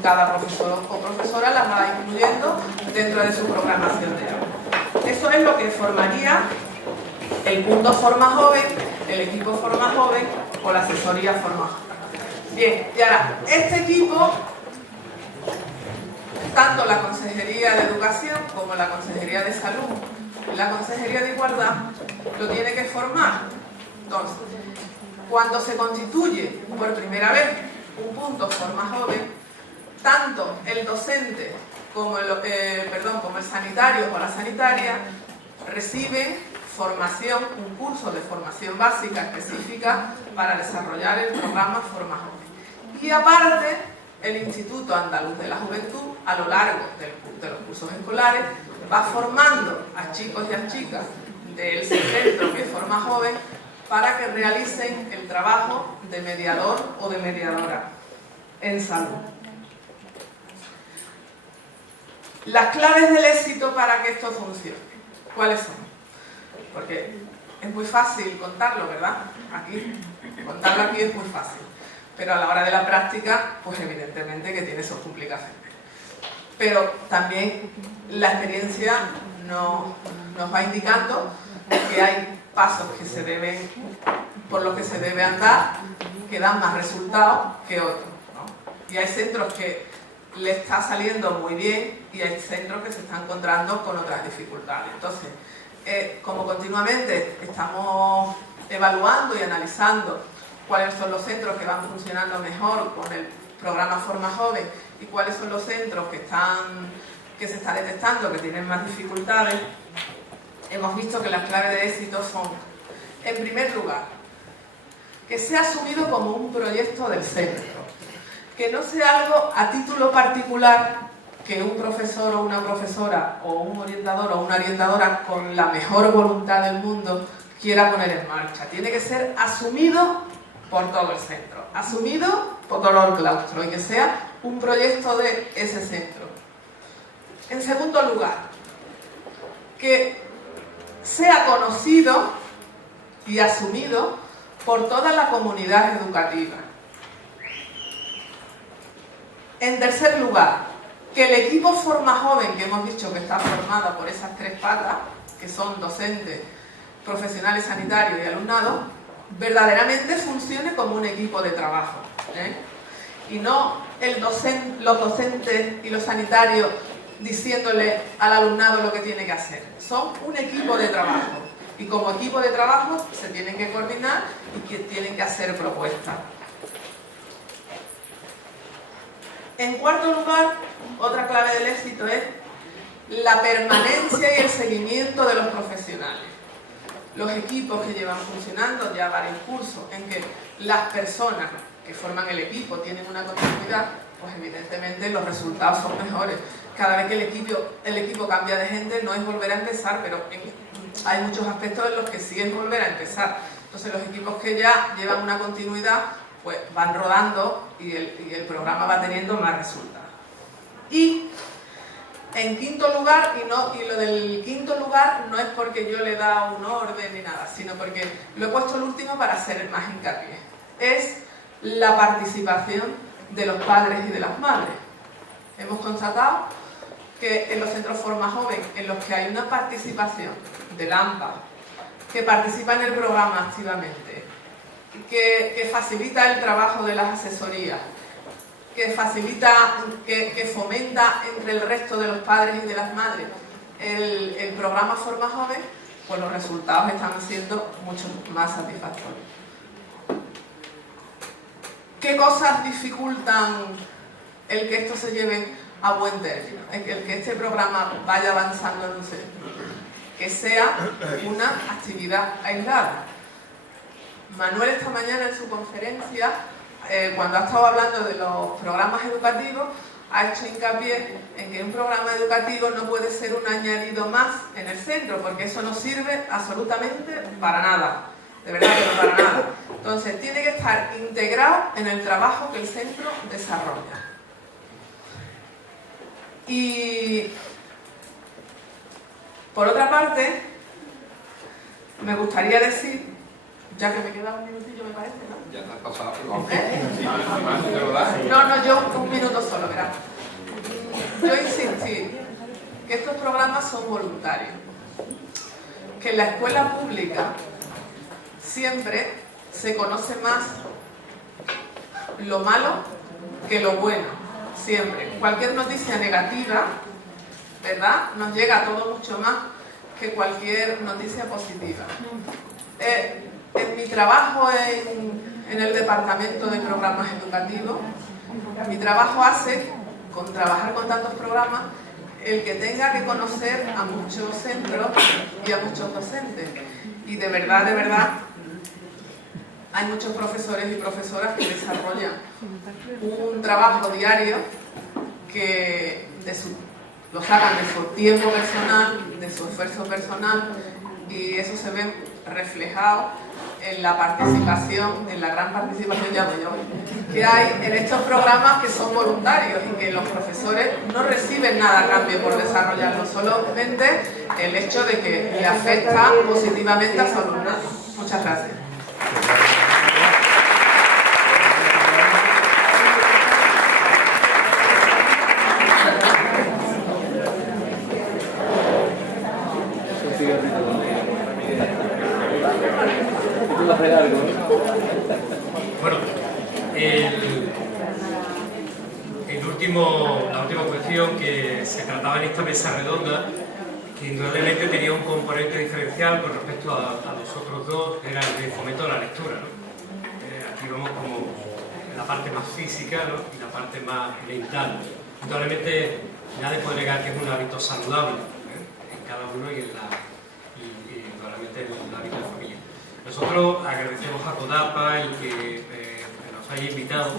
cada profesor o profesora las va incluyendo dentro de su programación de aula. Eso es lo que formaría el punto Forma Joven, el equipo Forma Joven o la asesoría Forma Joven. Bien, y ahora, este equipo, tanto la Consejería de Educación como la Consejería de Salud y la Consejería de Igualdad, lo tiene que formar. Entonces, cuando se constituye por primera vez un punto Forma Joven, tanto el docente como el sanitario o la sanitaria reciben formación, un curso de formación básica específica para desarrollar el programa Forma Joven. Y aparte, el Instituto Andaluz de la Juventud, a lo largo de los cursos escolares, va formando a chicos y a chicas del centro que Forma Joven para que realicen el trabajo de mediador o de mediadora en salud. Las claves del éxito para que esto funcione, ¿cuáles son? Porque es muy fácil contarlo, ¿verdad? Contarlo aquí es muy fácil, pero a la hora de la práctica, pues evidentemente que tiene sus complicaciones. Pero también la experiencia nos va indicando que hay pasos por los que se debe andar, que dan más resultados que otros, ¿no? Y hay centros que le está saliendo muy bien y hay centros que se están encontrando con otras dificultades. Entonces, como continuamente estamos evaluando y analizando cuáles son los centros que van funcionando mejor con el programa Forma Joven y cuáles son los centros que se está detectando que tienen más dificultades, hemos visto que las claves de éxito son, en primer lugar, que sea asumido como un proyecto del centro, que no sea algo a título particular que un profesor o una profesora o un orientador o una orientadora con la mejor voluntad del mundo quiera poner en marcha. Tiene que ser asumido por todo el centro, asumido por todo el claustro y que sea un proyecto de ese centro. En segundo lugar, que sea conocido y asumido por toda la comunidad educativa. En tercer lugar, que el equipo Forma Joven, que hemos dicho que está formado por esas tres patas, que son docentes, profesionales sanitarios y alumnado, verdaderamente funcione como un equipo de trabajo, ¿eh? Y no los docentes y los sanitarios diciéndole al alumnado lo que tiene que hacer. Son un equipo de trabajo y como equipo de trabajo se tienen que coordinar y que tienen que hacer propuestas. En cuarto lugar, otra clave del éxito es la permanencia y el seguimiento de los profesionales. Los equipos que llevan funcionando ya varios cursos en que las personas que forman el equipo tienen una continuidad, pues evidentemente los resultados son mejores. Cada vez que el equipo cambia de gente no es volver a empezar, pero hay muchos aspectos en los que sí es volver a empezar. Entonces los equipos que ya llevan una continuidad pues van rodando y el programa va teniendo más resultados. Y en quinto lugar, y lo del quinto lugar no es porque yo le he dado un orden ni nada, sino porque lo he puesto el último para hacer más hincapié. Es la participación de los padres y de las madres. Hemos constatado que en los centros Forma Joven, en los que hay una participación del AMPA, que participa en el programa activamente, que facilita el trabajo de las asesorías, que fomenta entre el resto de los padres y de las madres el programa Forma Joven, pues los resultados están siendo mucho más satisfactorios. ¿Qué cosas dificultan el que esto se lleve a buen término? El que este programa vaya avanzando en un centro. Que sea una actividad aislada. Manuel esta mañana en su conferencia, cuando ha estado hablando de los programas educativos, ha hecho hincapié en que un programa educativo no puede ser un añadido más en el centro, porque eso no sirve absolutamente para nada, de verdad, pero para nada. Entonces, tiene que estar integrado en el trabajo que el centro desarrolla. Y, por otra parte, me gustaría decir, ya que me queda un minutillo, me parece, ¿no? Ya te has pasado, pero No, yo un minuto solo, verás. Yo insistí que estos programas son voluntarios, que en la escuela pública siempre se conoce más lo malo que lo bueno, siempre. Cualquier noticia negativa, ¿verdad?, nos llega a todo mucho más que cualquier noticia positiva. En mi trabajo en el departamento de programas educativos, mi trabajo hace, con trabajar con tantos programas, el que tenga que conocer a muchos centros y a muchos docentes. Y de verdad, hay muchos profesores y profesoras que desarrollan un trabajo diario que lo sacan de su tiempo personal, de su esfuerzo personal, y eso se ve reflejado en la participación, en la gran participación, que hay en estos programas que son voluntarios y que los profesores no reciben nada a cambio por desarrollarlos, solamente el hecho de que le afecta positivamente a su alumnado. Muchas gracias. Bueno, la última cuestión que se trataba en esta mesa redonda, que indudablemente tenía un componente diferencial con respecto a los otros dos, era el de fomento de la lectura, ¿no? Aquí vamos como en la parte más física, ¿no?, y la parte más mental. Indudablemente nadie puede negar que es un hábito saludable, en cada uno y indudablemente en el hábito de familia. Nosotros agradecemos a CODAPA el que nos haya invitado,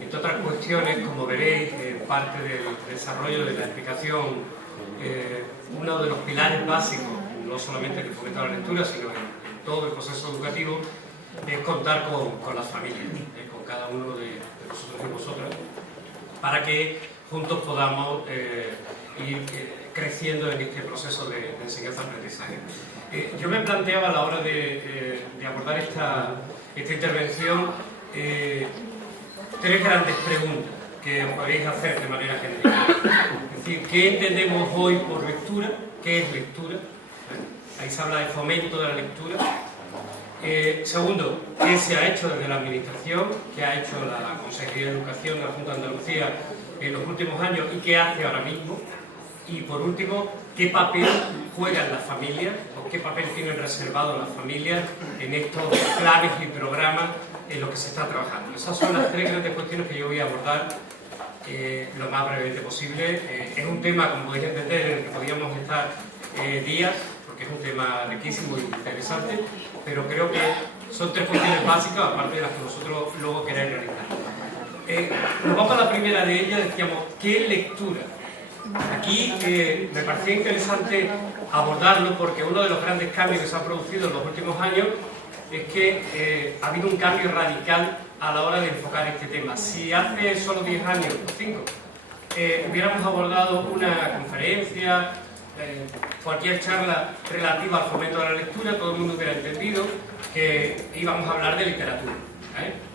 entre otras cuestiones, como veréis, parte del desarrollo de la explicación, uno de los pilares básicos, no solamente en el fomento de la lectura, sino en todo el proceso educativo, es contar con las familias, con cada uno de nosotros y vosotras, para que juntos podamos ir creciendo en este proceso de enseñanza-aprendizaje. Yo me planteaba a la hora de abordar esta intervención tres grandes preguntas que os podéis hacer de manera genérica. Es decir, ¿qué entendemos hoy por lectura? ¿Qué es lectura? Ahí se habla de fomento de la lectura. Segundo, ¿qué se ha hecho desde la Administración? ¿Qué ha hecho la Consejería de Educación de la Junta de Andalucía en los últimos años y qué hace ahora mismo? Y por último, ¿qué papel juegan las familias o qué papel tienen reservado las familias en estos planes y programas en los que se está trabajando? Esas son las tres grandes cuestiones que yo voy a abordar lo más brevemente posible. Es un tema, como podéis entender, en el que podríamos estar días, porque es un tema riquísimo y interesante, pero creo que son tres cuestiones básicas, aparte de las que vosotros luego queréis realizar. Nos vamos a la primera de ellas, decíamos, ¿qué lectura? Aquí me parecía interesante abordarlo porque uno de los grandes cambios que se han producido en los últimos años es que ha habido un cambio radical a la hora de enfocar este tema. Si hace solo 10 años o 5 hubiéramos abordado una conferencia, cualquier charla relativa al fomento de la lectura, todo el mundo hubiera entendido que íbamos a hablar de literatura,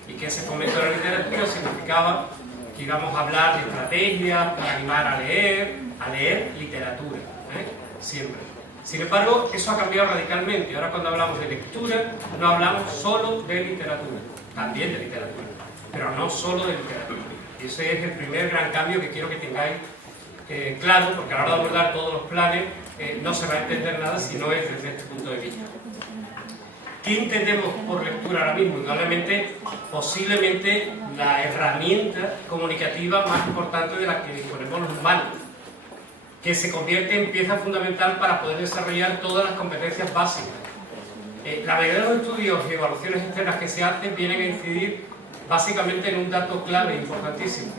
y que ese fomento de la literatura significaba que íbamos a hablar de estrategias para animar a leer literatura, siempre. Sin embargo, eso ha cambiado radicalmente. Ahora cuando hablamos de lectura, no hablamos solo de literatura, también de literatura, pero no solo de literatura. Y ese es el primer gran cambio que quiero que tengáis claro, porque a la hora de abordar todos los planes no se va a entender nada si no es desde este punto de vista. ¿Qué entendemos por lectura ahora mismo? Indudablemente, posiblemente la herramienta comunicativa más importante de la que disponemos los humanos, que se convierte en pieza fundamental para poder desarrollar todas las competencias básicas. La mayoría de los estudios y evaluaciones externas que se hacen vienen a incidir básicamente en un dato clave importantísimo.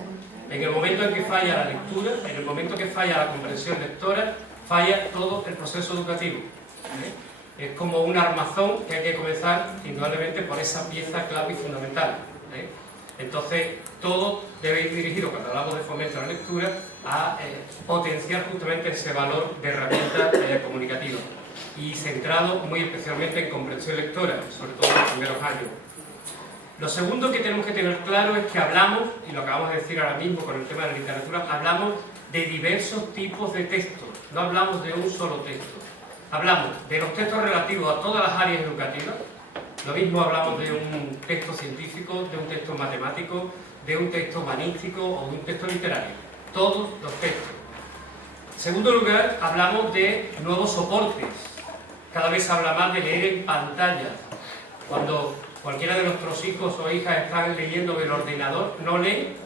En el momento en que falla la lectura, en el momento que falla la comprensión lectora, falla todo el proceso educativo. Es como un armazón que hay que comenzar indudablemente por esa pieza clave y fundamental. Entonces, todo debe ir dirigido, cuando hablamos de fomento de la lectura, a potenciar justamente ese valor de herramienta comunicativa y centrado muy especialmente en comprensión lectora, sobre todo en los primeros años. Lo segundo que tenemos que tener claro es que hablamos, y lo acabamos de decir ahora mismo con el tema de la literatura, hablamos de diversos tipos de textos, no hablamos de un solo texto. Hablamos de los textos relativos a todas las áreas educativas. Lo mismo hablamos de un texto científico, de un texto matemático, de un texto humanístico o de un texto literario. Todos los textos. En segundo lugar, hablamos de nuevos soportes. Cada vez se habla más de leer en pantalla. Cuando cualquiera de nuestros hijos o hijas están leyendo en el ordenador, no leen.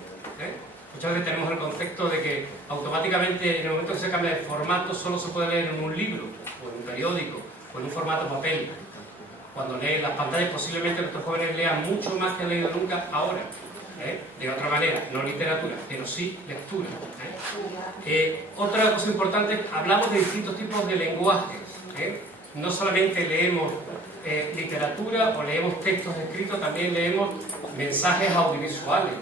Muchas veces tenemos el concepto de que automáticamente en el momento que se cambia de formato solo se puede leer en un libro, o en un periódico, o en un formato papel. Cuando leen las pantallas posiblemente nuestros jóvenes lean mucho más que han leído nunca ahora. De otra manera, no literatura, pero sí lectura. Otra cosa importante, hablamos de distintos tipos de lenguajes. No solamente leemos literatura o leemos textos escritos, también leemos mensajes audiovisuales.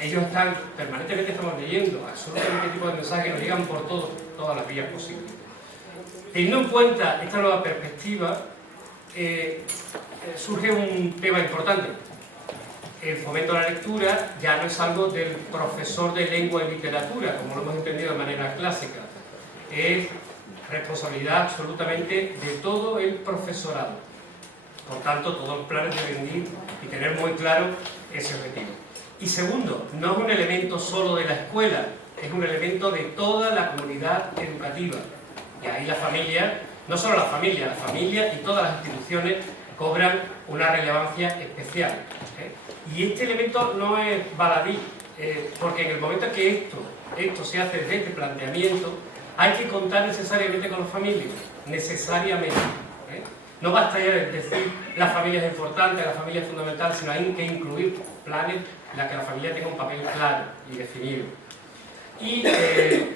Ellos están, permanentemente estamos leyendo absolutamente tipo de mensajes que nos llegan por todas las vías posibles. Teniendo en cuenta esta nueva perspectiva, surge un tema importante. El fomento de la lectura ya no es algo del profesor de lengua y literatura, como lo hemos entendido de manera clásica. Es responsabilidad absolutamente de todo el profesorado. Por tanto, todos los planes deben ir y tener muy claro ese objetivo. Y segundo, no es un elemento solo de la escuela, es un elemento de toda la comunidad educativa. Y ahí la familia, no solo la familia y todas las instituciones cobran una relevancia especial. Y este elemento no es baladí, porque en el momento en que esto se hace desde este planteamiento, hay que contar necesariamente con las familias, necesariamente. No basta ya decir la familia es importante, la familia es fundamental, sino hay que incluir planes en los que la familia tenga un papel claro y definido. Y,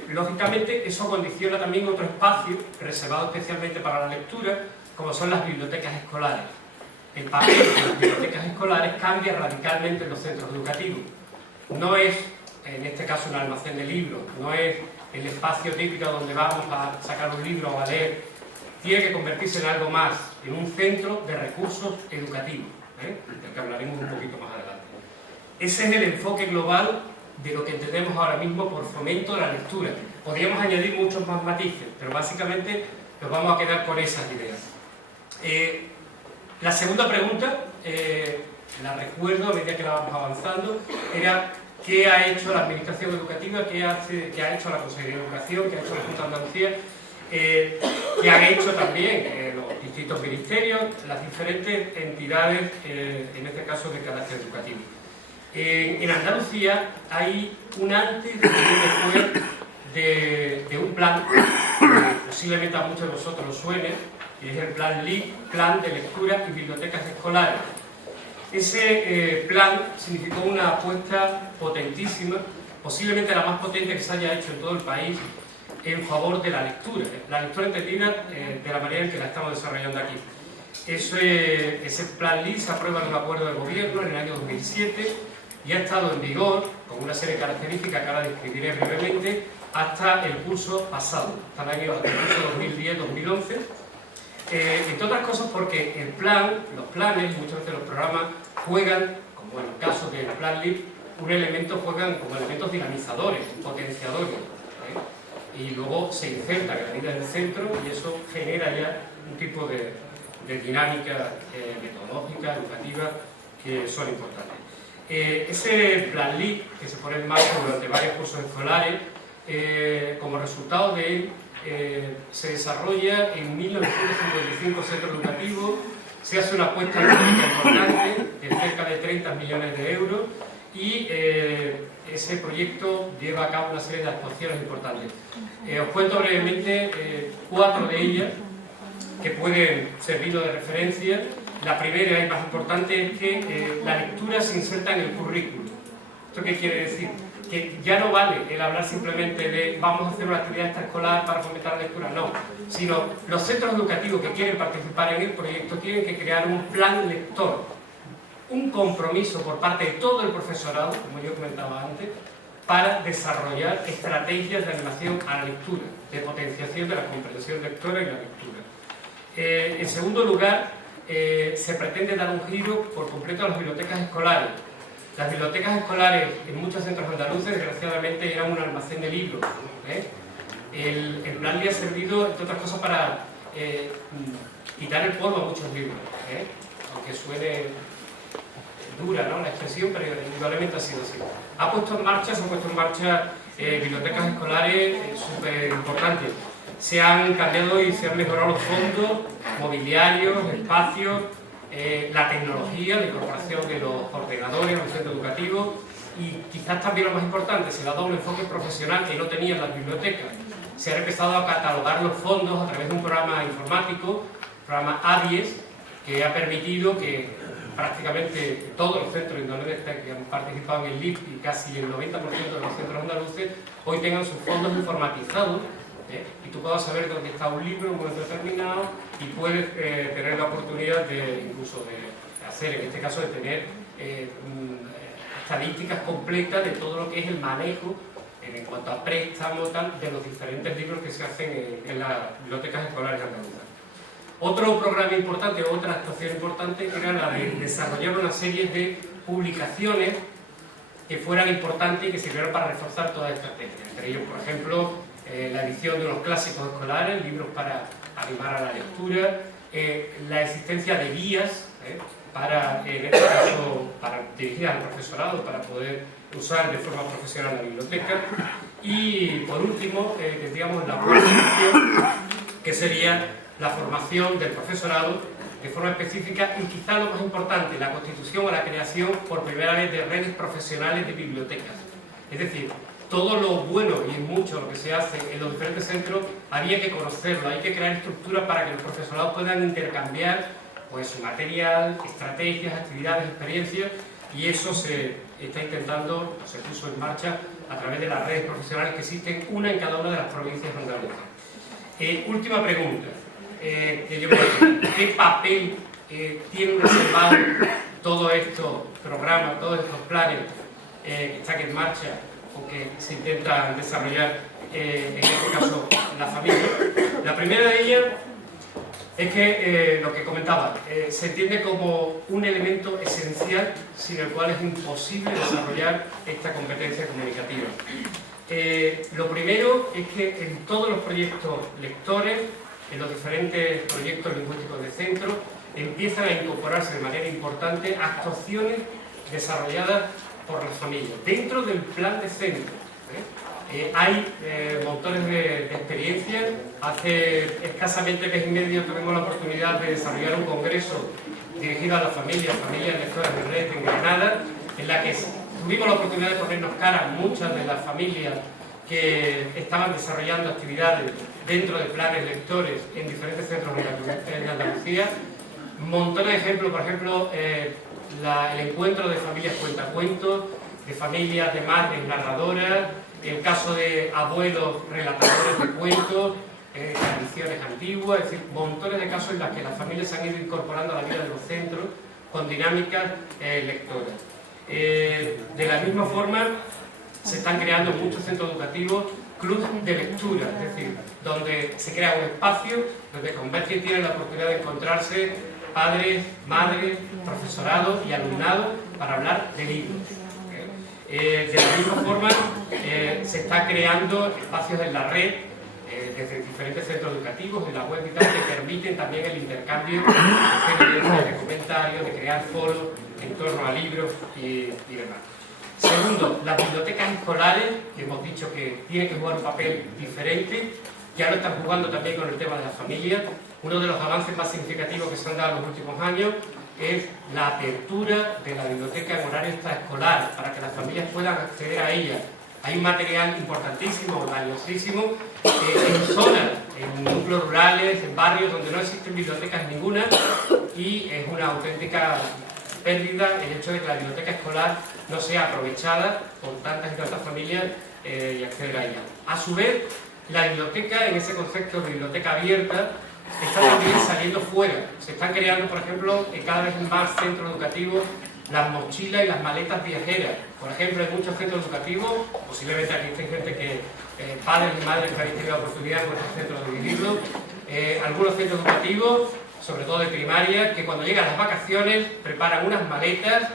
lógicamente, eso condiciona también otro espacio reservado especialmente para la lectura, como son las bibliotecas escolares. El papel de las bibliotecas escolares cambia radicalmente en los centros educativos. No es, en este caso, un almacén de libros, no es el espacio típico donde vamos a sacar un libro o a leer, tiene que convertirse en algo más, en un centro de recursos educativos, del que hablaremos un poquito más adelante. Ese es el enfoque global de lo que entendemos ahora mismo por fomento de la lectura. Podríamos añadir muchos más matices, pero básicamente nos vamos a quedar con esas ideas. La segunda pregunta, la recuerdo a medida que la vamos avanzando, era ¿qué ha hecho la Administración Educativa? ¿Qué ha hecho la Consejería de Educación? ¿Qué ha hecho la Junta de Andalucía? ¿Qué han hecho también los distintos ministerios, las diferentes entidades, en este caso de carácter educativo? En Andalucía hay un antes y un después de un plan que posiblemente a muchos de vosotros lo suene, que es el plan LIB, Plan de Lectura y Bibliotecas Escolares. Ese plan significó una apuesta potentísima, posiblemente la más potente que se haya hecho en todo el país, en favor de la lectura entendida de la manera en que la estamos desarrollando aquí. Ese plan LIB se aprueba en un acuerdo de gobierno en el año 2007 y ha estado en vigor, con una serie de características que ahora describiré brevemente, hasta el curso pasado, hasta el curso 2010-2011. Entre otras cosas porque los planes, muchas veces los programas, juegan, como en el caso del plan LIB, juegan como elementos dinamizadores, potenciadores, y luego se inserta la vida del centro y eso genera ya un tipo de dinámica metodológica, educativa, que son importantes. Ese plan LIB, que se pone en marcha durante varios cursos escolares, como resultado de él, se desarrolla en 1955 centros educativos, se hace una apuesta económica importante de cerca de 30 millones de euros y ese proyecto lleva a cabo una serie de actuaciones importantes. Os cuento brevemente 4 de ellas que pueden servirnos de referencia. La primera y más importante es que la lectura se inserta en el currículo. ¿Esto qué quiere decir? Que ya no vale el hablar simplemente de vamos a hacer una actividad extraescolar para fomentar la lectura, no, sino los centros educativos que quieren participar en el proyecto tienen que crear un plan lector, un compromiso por parte de todo el profesorado, como yo comentaba antes, para desarrollar estrategias de animación a la lectura, de potenciación de la comprensión lectora y la lectura. En segundo lugar, se pretende dar un giro por completo a las bibliotecas escolares. Las bibliotecas escolares en muchos centros andaluces, desgraciadamente, eran un almacén de libros. El plan le ha servido, entre otras cosas, para quitar el polvo a muchos libros. Aunque suene dura, ¿no?, la expresión, pero indudablemente ha sido así. Se han puesto en marcha bibliotecas escolares súper importantes. Se han cambiado y se han mejorado los fondos, mobiliarios, espacios, la tecnología, la incorporación de los ordenadores a los centros educativos y quizás también lo más importante, se le ha dado un enfoque profesional que no tenían las bibliotecas. Se han empezado a catalogar los fondos a través de un programa informático, programa ADIES, que ha permitido que prácticamente todos los centros andaluces que han participado en el LIB y casi el 90% de los centros andaluces hoy tengan sus fondos informatizados, y tú puedas saber dónde está un libro en un momento determinado y puedes tener la oportunidad de incluso de hacer, en este caso, de tener estadísticas completas de todo lo que es el manejo en cuanto a préstamos de los diferentes libros que se hacen en las bibliotecas escolares andaluzas. Otro programa importante, otra actuación importante era la de desarrollar una serie de publicaciones que fueran importantes y que sirvieran para reforzar toda esta estrategia. Entre ellos, por ejemplo, la edición de unos clásicos escolares, libros para animar a la lectura, la existencia de guías para, en este caso, dirigidas al profesorado para poder usar de forma profesional la biblioteca. Y por último, tendríamos la cuarta opción, que sería la formación del profesorado de forma específica y quizá lo más importante, la constitución o la creación por primera vez de redes profesionales de bibliotecas. Es decir, todo lo bueno y mucho lo que se hace en los diferentes centros había que conocerlo, hay que crear estructuras para que los profesorados puedan intercambiar pues, su material, estrategias, actividades, experiencias, y eso se está intentando, se puso en marcha a través de las redes profesionales que existen, una en cada una de las provincias andaluzas. Última pregunta. ¿Qué papel tienen reservado todos estos programas, todos estos planes que están en marcha o que se intentan desarrollar en este caso, la familia. La primera de ellas es que, lo que comentaba, se entiende como un elemento esencial sin el cual es imposible desarrollar esta competencia comunicativa. Lo primero es que en todos los proyectos lectores, en los diferentes proyectos lingüísticos de centro, empiezan a incorporarse de manera importante actuaciones desarrolladas por las familias, dentro del plan de centro. Hay montones de experiencias. Hace escasamente mes y medio tuvimos la oportunidad de desarrollar un congreso dirigido a las familias lectoras de red en Granada, en la que tuvimos la oportunidad de ponernos cara a muchas de las familias que estaban desarrollando actividades dentro de planes lectores en diferentes centros de Andalucía. Montones de ejemplos, por ejemplo, el encuentro de familias cuentacuentos, de familias de madres narradoras, el caso de abuelos relatadores de cuentos, tradiciones antiguas, es decir, montones de casos en los que las familias se han ido incorporando a la vida de los centros con dinámicas lectoras. De la misma forma, se están creando muchos centros educativos clubs de lectura, es decir, donde se crea un espacio donde convergen y tienen la oportunidad de encontrarse padres, madres, profesorado y alumnado para hablar de libros. De la misma forma, se está creando espacios en la red, desde diferentes centros educativos, en la web y tal, que permiten también el intercambio de experiencias, de comentarios, de crear foros en torno a libros y demás. Segundo, las bibliotecas escolares, que hemos dicho que tienen que jugar un papel diferente, ya lo están jugando también con el tema de la familia. Uno de los avances más significativos que se han dado en los últimos años es la apertura de la biblioteca en horario extraescolar, para que las familias puedan acceder a ella. Hay un material importantísimo, valiosísimo, en zonas, en núcleos rurales, en barrios donde no existen bibliotecas ninguna, y es una auténtica pérdida el hecho de que la biblioteca escolar no sea aprovechada por tantas y tantas familias y acceder a ella. A su vez, la biblioteca, en ese concepto de biblioteca abierta, está también saliendo fuera. Se están creando, por ejemplo, en cada vez más centros educativos, las mochilas y las maletas viajeras. Por ejemplo, en muchos centros educativos, posiblemente aquí hay gente que, padres y madres que habéis tenido la oportunidad en vuestros centros de vivirlo, algunos centros educativos, sobre todo de primaria, que cuando llegan las vacaciones preparan unas maletas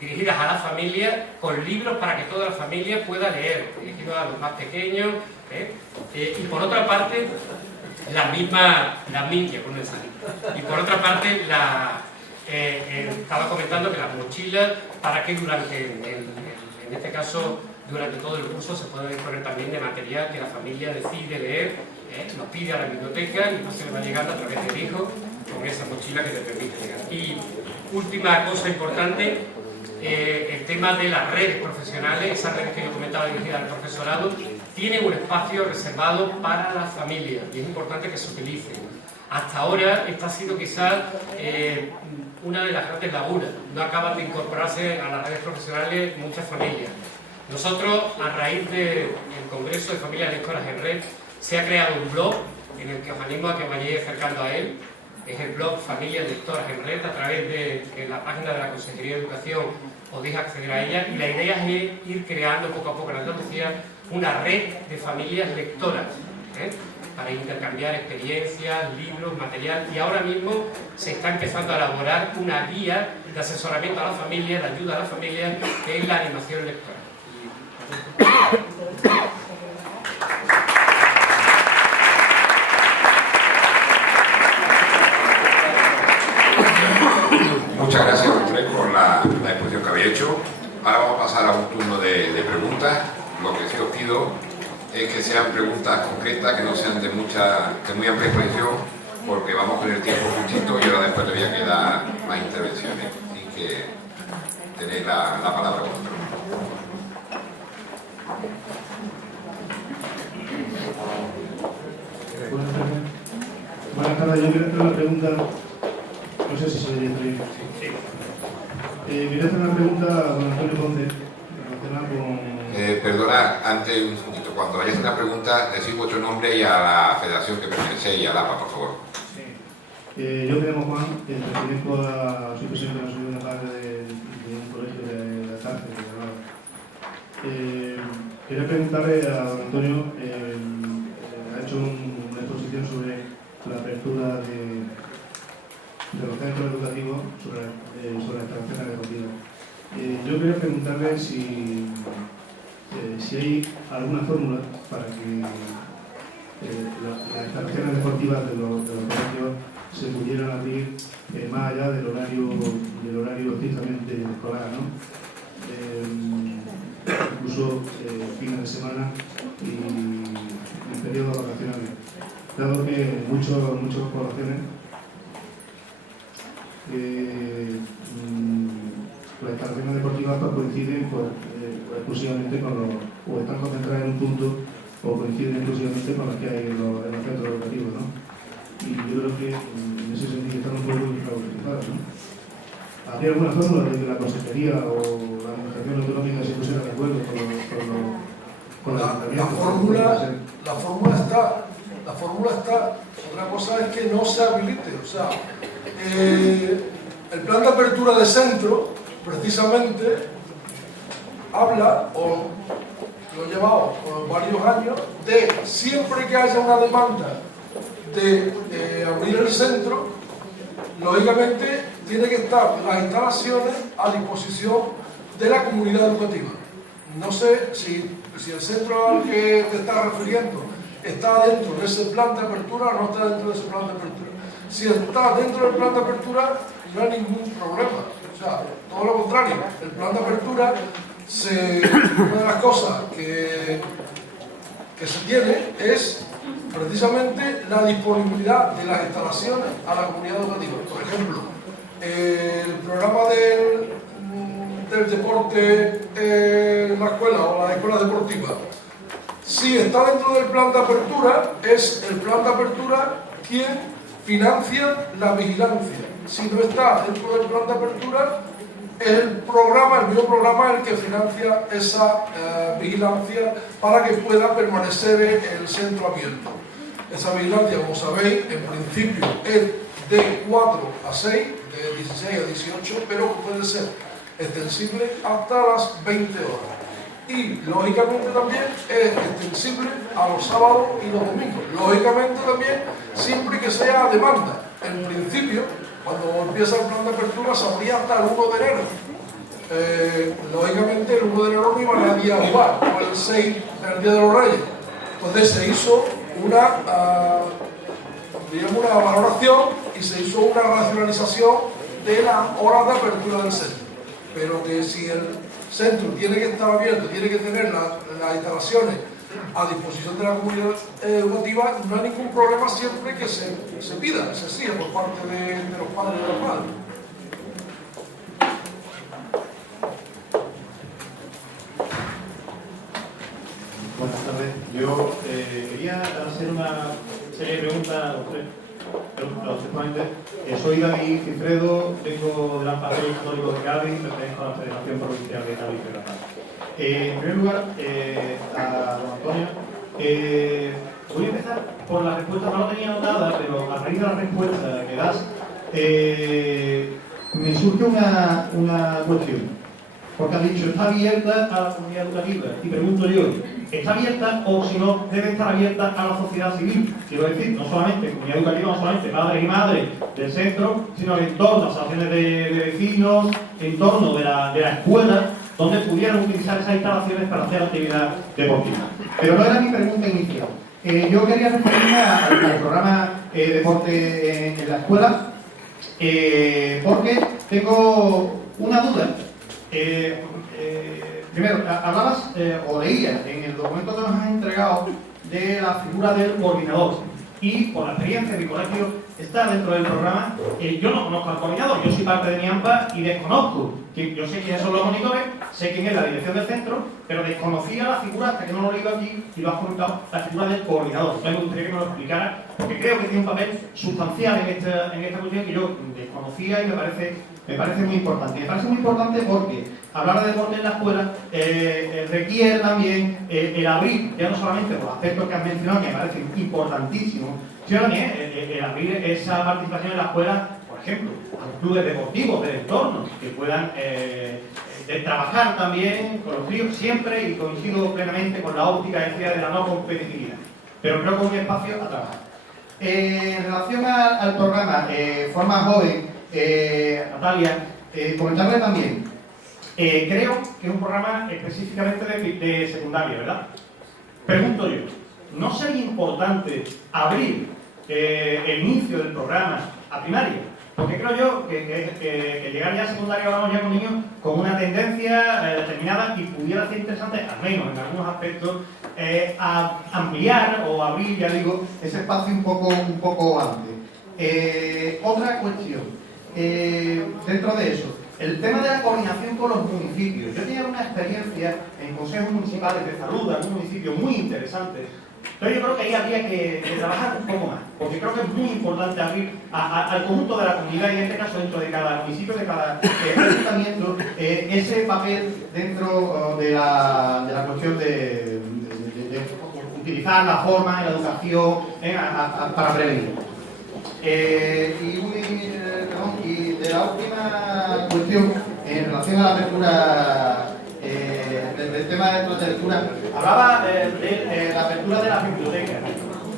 dirigidas a la familia, con libros para que toda la familia pueda leer, dirigidos a los más pequeños. Y por otra parte, y por otra parte, estaba comentando que las mochilas, para que en este caso, durante todo el curso se puede disponer también de material que la familia decide leer, lo pide a la biblioteca y entonces le va llegando a través del hijo con esa mochila que te permite llegar. Y última cosa importante, el tema de las redes profesionales, esas redes que yo comentaba dirigidas al profesorado, tienen un espacio reservado para las familias y es importante que se utilicen. Hasta ahora esta ha sido quizás una de las grandes lagunas. No acaban de incorporarse a las redes profesionales muchas familias. Nosotros, a raíz del Congreso de Familias Lectoras en Red, se ha creado un blog en el que os animo a que os vayáis acercando a él. Es el blog Familias Lectoras en Red. A través de la página de la Consejería de Educación podéis acceder a ella, y la idea es ir creando poco a poco en Andalucía una red de familias lectoras, para intercambiar experiencias, libros, material, y ahora mismo se está empezando a elaborar una guía de asesoramiento a la familia, de ayuda a la familia, que es la animación lectora. Muchas gracias a ustedes por la exposición que habéis hecho. Ahora vamos a pasar a un turno de preguntas. Lo que sí os pido es que sean preguntas concretas, que no sean de muy amplia exposición, porque vamos con el tiempo justito y ahora después le voy a quedar más intervenciones. Así que tenéis la palabra vosotros. Buenas tardes, yo quiero hacer una pregunta, no sé si se debería salir. Quería hacer una pregunta a don Antonio Ponce, relacionada con... Perdona, antes un segundito, cuando vayáis a una pregunta, decid vuestro nombre y a la federación que pertenecéis y al APA, por favor. Yo me llamo Juan, pertenezco soy presidente de la Asociación de Padres de un colegio de la tarde de Granada. Quería preguntarle a don Antonio yo quería preguntarle si hay alguna fórmula para que las instalaciones deportivas de los colegios se pudieran abrir más allá del horario estrictamente escolar, ¿no? Incluso fines de semana y periodos vacacionales, dado que muchas poblaciones las instalaciones deportivas pues, coinciden exclusivamente con o están concentradas en un punto o coinciden exclusivamente con las que hay en los centros educativos, ¿no? Y yo creo que en ese sentido están un poco infrautilizadas, ¿no? ¿Habría alguna fórmula de que la Consejería o la Administración Autonómica se pusiera de acuerdo con la fórmula está? La fórmula está. Otra cosa es que no se habilite. O sea, el plan de apertura de centro, precisamente, habla, o lo he llevado por varios años, de siempre que haya una demanda de abrir el centro, lógicamente tiene que estar las instalaciones a disposición de la comunidad educativa. No sé si el centro al que te estás refiriendo está dentro de ese plan de apertura o no está dentro de ese plan de apertura. Si está dentro del plan de apertura, no hay ningún problema. O sea, todo lo contrario. El plan de apertura, una de las cosas que se tiene es precisamente la disponibilidad de las instalaciones a la comunidad educativa. Por ejemplo, el programa del deporte en la escuela o la escuela deportiva, si está dentro del plan de apertura, es el plan de apertura quien financia la vigilancia. Si no está dentro del plan de apertura, el mismo programa el que financia esa vigilancia para que pueda permanecer el centro abierto. Esa vigilancia, como sabéis, en principio es de 4 a 6, de 16 a 18, pero puede ser extensible hasta las 20 horas. Y, lógicamente, también es extensible a los sábados y los domingos. Lógicamente, también, siempre que sea a demanda. En principio, cuando empieza el plan de apertura, se abría hasta el 1 de enero. Lógicamente, el 1 de enero no iba nadie a jugar, o el 6, el Día de los Reyes. Entonces, se hizo una valoración y se hizo una racionalización de las horas de apertura del centro. Pero que si el centro tiene que estar abierto, tiene que tener las instalaciones a disposición de la comunidad educativa, no hay ningún problema siempre que se pida, se exija por parte de los padres y de las madres. Buenas tardes. Yo quería hacer una serie de preguntas a usted. Soy David Cifredo, vengo del Amparo Histórico de Cádiz y pertenezco a la Federación Provincial de Cádiz y Granada. En primer lugar, a don Antonio, voy a empezar por la respuesta, no la tenía anotada, pero a raíz de la respuesta que das, me surge una cuestión. Porque has dicho, está abierta a la comunidad educativa. Y pregunto yo, ¿está abierta o si no debe estar abierta a la sociedad civil? Quiero decir, no solamente comunidad educativa, no solamente padres y madres del centro, sino en torno a asociaciones de vecinos, en torno de la escuela, donde pudieran utilizar esas instalaciones para hacer actividad deportiva. Pero no era mi pregunta inicial. Yo quería referirme al programa Deporte en la escuela, porque tengo una duda. Primero, hablabas o leías en el documento que nos has entregado de la figura del coordinador y por la experiencia de mi colegio está dentro del programa. Yo no conozco al coordinador, yo soy parte de mi AMPA y desconozco. Yo sé quiénes son los monitores, sé quién es la dirección del centro, pero desconocía la figura hasta que no lo he leído aquí y lo has comentado, la figura del coordinador. Entonces me gustaría que me lo explicara porque creo que tiene un papel sustancial en esta cuestión que yo desconocía y me parece muy importante. Me parece muy importante porque hablar de deporte en la escuela requiere también el abrir, ya no solamente por los aspectos que has mencionado, que me parecen importantísimos, sino también el abrir esa participación en la escuela, por ejemplo, a los clubes deportivos del entorno, que puedan trabajar también con los críos siempre, y coincido plenamente con la óptica de la no competitividad, pero creo que es un espacio a trabajar. En relación al programa Forma Joven, Natalia, comentarle también Creo que es un programa específicamente de secundaria, ¿verdad? Pregunto yo, ¿no sería importante abrir el inicio del programa a primaria? Porque creo yo que llegar ya a secundaria, hablamos ya con niños con una tendencia determinada y pudiera ser interesante, al menos en algunos aspectos, a ampliar o abrir, ya digo, ese espacio un poco antes. Otra cuestión, dentro de eso, el tema de la coordinación con los municipios. Yo tenía una experiencia en consejos municipales de salud, en algún municipio muy interesante. Pero yo creo que ahí habría que trabajar un poco más, porque creo que es muy importante abrir al conjunto de la comunidad, y en este caso dentro de cada municipio, de cada ayuntamiento, ese papel dentro de la cuestión de utilizar la forma, la educación para prevenir. Y de la última cuestión, en relación a la apertura del tema de la lectura, hablaba de la apertura de la biblioteca.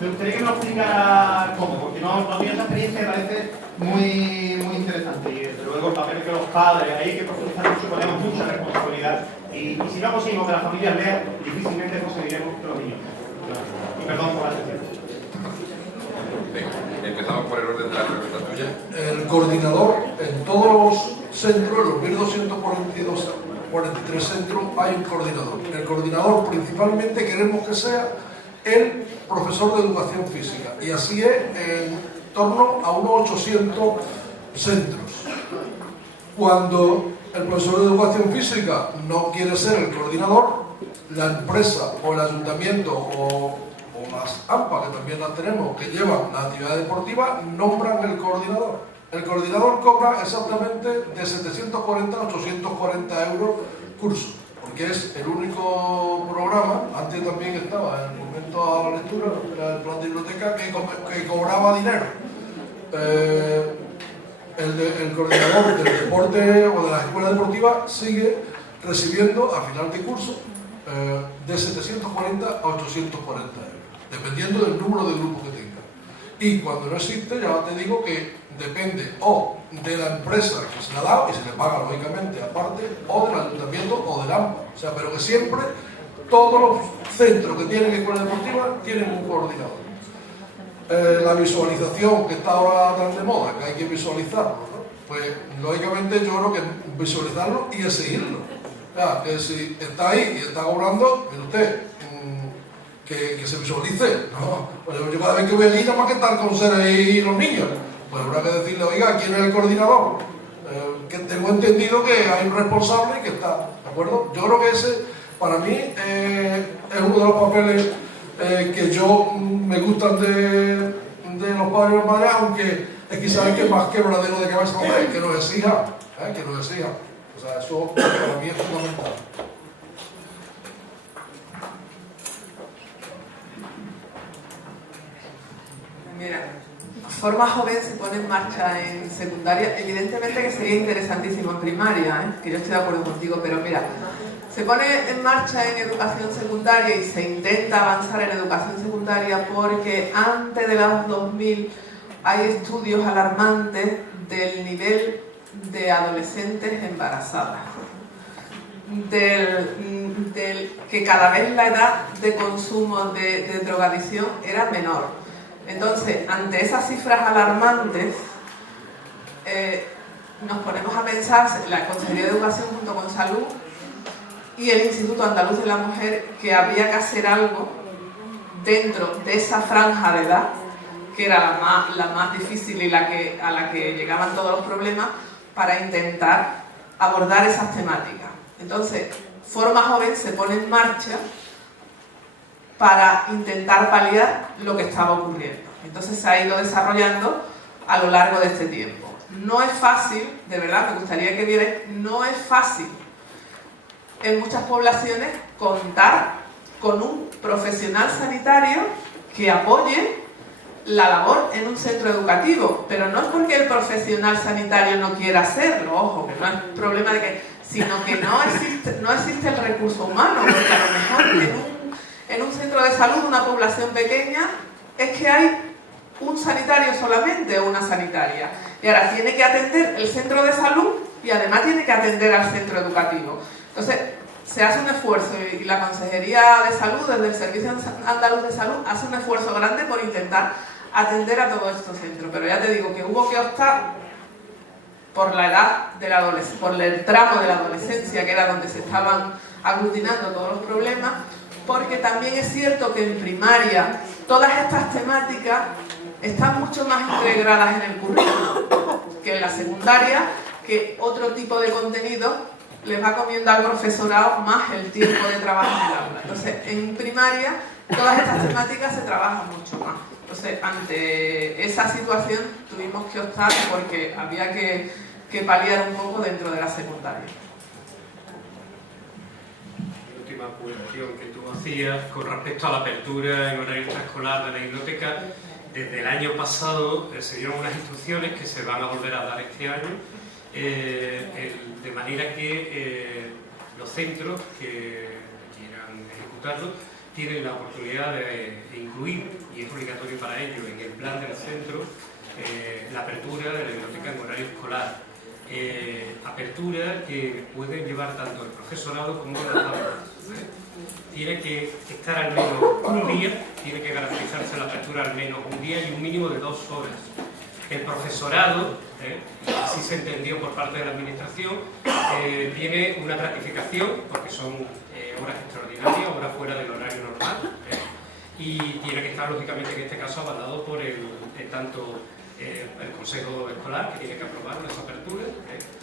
Me gustaría que me lo explicara cómo, porque no tenía esa experiencia y parece muy interesante. Y desde luego el papel que los padres, ahí hay que profundizar mucho, ponemos mucha responsabilidad. Y si no conseguimos que las familias lean, difícilmente conseguiremos que los niños. Y perdón por la atención. Empezamos por el orden de la pregunta tuya. El coordinador en todos los centros, en los 1243 centros, hay un coordinador. El coordinador principalmente queremos que sea el profesor de educación física, y así es en torno a unos 800 centros. Cuando el profesor de educación física no quiere ser el coordinador, la empresa o el ayuntamiento o las AMPA, que también las tenemos, que llevan la actividad deportiva, nombran el coordinador. El coordinador cobra exactamente de 740 a 840 euros curso, porque es el único programa, antes también estaba en el momento a la lectura, era el plan de biblioteca, que cobraba dinero. El coordinador del deporte o de la escuela deportiva sigue recibiendo a final de curso de 740 a 840 euros, dependiendo del número de grupos que tenga. Y cuando no existe, ya te digo que depende o de la empresa que se le ha dado y se le paga lógicamente aparte, o del ayuntamiento o del AMPA. O sea, pero que siempre todos los centros que tienen escuela deportiva tienen un coordinador. La visualización, que está ahora tan de moda, que hay que visualizarlo, ¿no? Pues lógicamente yo creo que visualizarlo y exigirlo. O sea, que si está ahí y está cobrando, mire usted, que se visualice, ¿no? Pues yo cada vez que voy allí, nada más que estar con Sere y los niños, pues habrá que decirle, oiga, ¿quién es el coordinador? Que tengo entendido que hay un responsable y que está, ¿de acuerdo? Yo creo que ese, para mí, es uno de los papeles que yo me gustan de los padres y las madres, aunque es quizás que más quebradero de cabeza que nos exija, que nos exija. O sea, eso para mí es fundamental. Mira, Forma Joven se pone en marcha en secundaria, evidentemente que sería interesantísimo en primaria, que yo estoy de acuerdo contigo, pero mira, se pone en marcha en educación secundaria y se intenta avanzar en educación secundaria porque antes de los 2000 hay estudios alarmantes del nivel de adolescentes embarazadas, del que cada vez la edad de consumo de drogadicción era menor. Entonces, ante esas cifras alarmantes, nos ponemos a pensar, la Consejería de Educación junto con Salud y el Instituto Andaluz de la Mujer, que había que hacer algo dentro de esa franja de edad, que era la más difícil y a la que llegaban todos los problemas, para intentar abordar esas temáticas. Entonces, Forma Joven se pone en marcha para intentar paliar lo que estaba ocurriendo. Entonces se ha ido desarrollando a lo largo de este tiempo. No es fácil, de verdad, me gustaría que vierais, no es fácil en muchas poblaciones contar con un profesional sanitario que apoye la labor en un centro educativo, pero no es porque el profesional sanitario no quiera hacerlo, ojo, que no es problema de que, sino que no existe el recurso humano, porque a lo mejor en un centro de salud, una población pequeña, es que hay un sanitario solamente o una sanitaria. Y ahora tiene que atender el centro de salud y además tiene que atender al centro educativo. Entonces, se hace un esfuerzo y la Consejería de Salud, desde el Servicio Andaluz de Salud, hace un esfuerzo grande por intentar atender a todos estos centros. Pero ya te digo que hubo que optar por la edad de la adolescencia, por el tramo de la adolescencia, que era donde se estaban aglutinando todos los problemas, porque también es cierto que en primaria todas estas temáticas están mucho más integradas en el currículo que en la secundaria, que otro tipo de contenido les va comiendo al profesorado más el tiempo de trabajo en el aula. Entonces, en primaria, todas estas temáticas se trabajan mucho más. Entonces, ante esa situación, tuvimos que optar porque había que paliar un poco dentro de la secundaria. La última cuestión que tú hacías con respecto a la apertura en horario extraescolar de la biblioteca, desde el año pasado se dieron unas instrucciones que se van a volver a dar este año, de manera que los centros que quieran ejecutarlo tienen la oportunidad de incluir, y es obligatorio para ello, en el plan del centro, la apertura de la biblioteca en horario escolar. Apertura que pueden llevar tanto el profesorado como las aulas. Tiene que estar al menos un día, tiene que garantizarse la apertura al menos un día y un mínimo de 2 horas. El profesorado, así se entendió por parte de la administración, tiene una gratificación, porque son horas extraordinarias, horas fuera del horario normal, y tiene que estar, lógicamente, en este caso, avalado por tanto el Consejo Escolar, que tiene que aprobar esa apertura,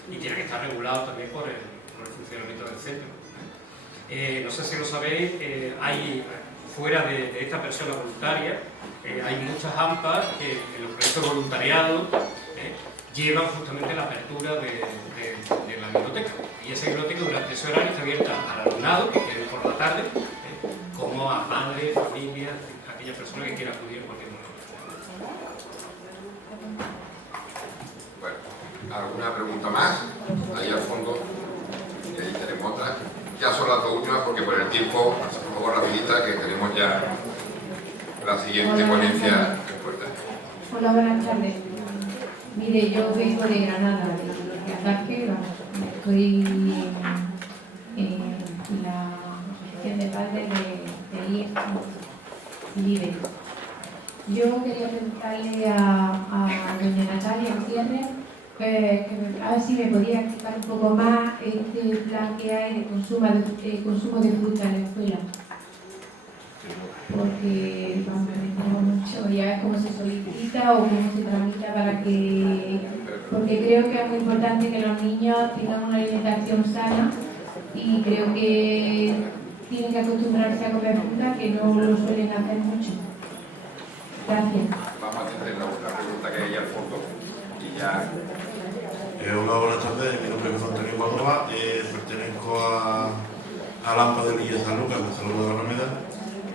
y tiene que estar regulado también por el funcionamiento del centro. No sé si lo sabéis, hay, fuera de esta persona voluntaria, hay muchas AMPAs que en los proyectos de voluntariado llevan justamente la apertura de la biblioteca. Y esa biblioteca durante ese horario está abierta al alumnado, que quiere por la tarde, como a madres, familias, aquella persona que quiera acudir en cualquier momento. Bueno, ¿alguna pregunta más? Ahí al fondo, y ahí tenemos otra. Ya son las 2 últimas porque por el tiempo, por favor, rapidita, que tenemos ya la siguiente ponencia expuesta. Hola, buenas tardes. Mire, yo vengo de Granada, de Ataque, estoy en la asociación de padres de IES Libre. Yo quería preguntarle a doña Natalia Gutiérrez a ver si me podía explicar un poco más este plan que hay de consumo de fruta en la escuela. Porque vamos, no mucho ya cómo se solicita o cómo se tramita para que... Porque creo que es muy importante que los niños tengan una alimentación sana y creo que tienen que acostumbrarse a comer fruta, que no lo suelen hacer mucho. Gracias. Vamos a atender la otra pregunta que hay al fondo y ya... Hola, buenas tardes. Mi nombre es José Antonio Córdoba. Pertenezco a AMPA de Villa San Lucas, de Salud de la Alameda,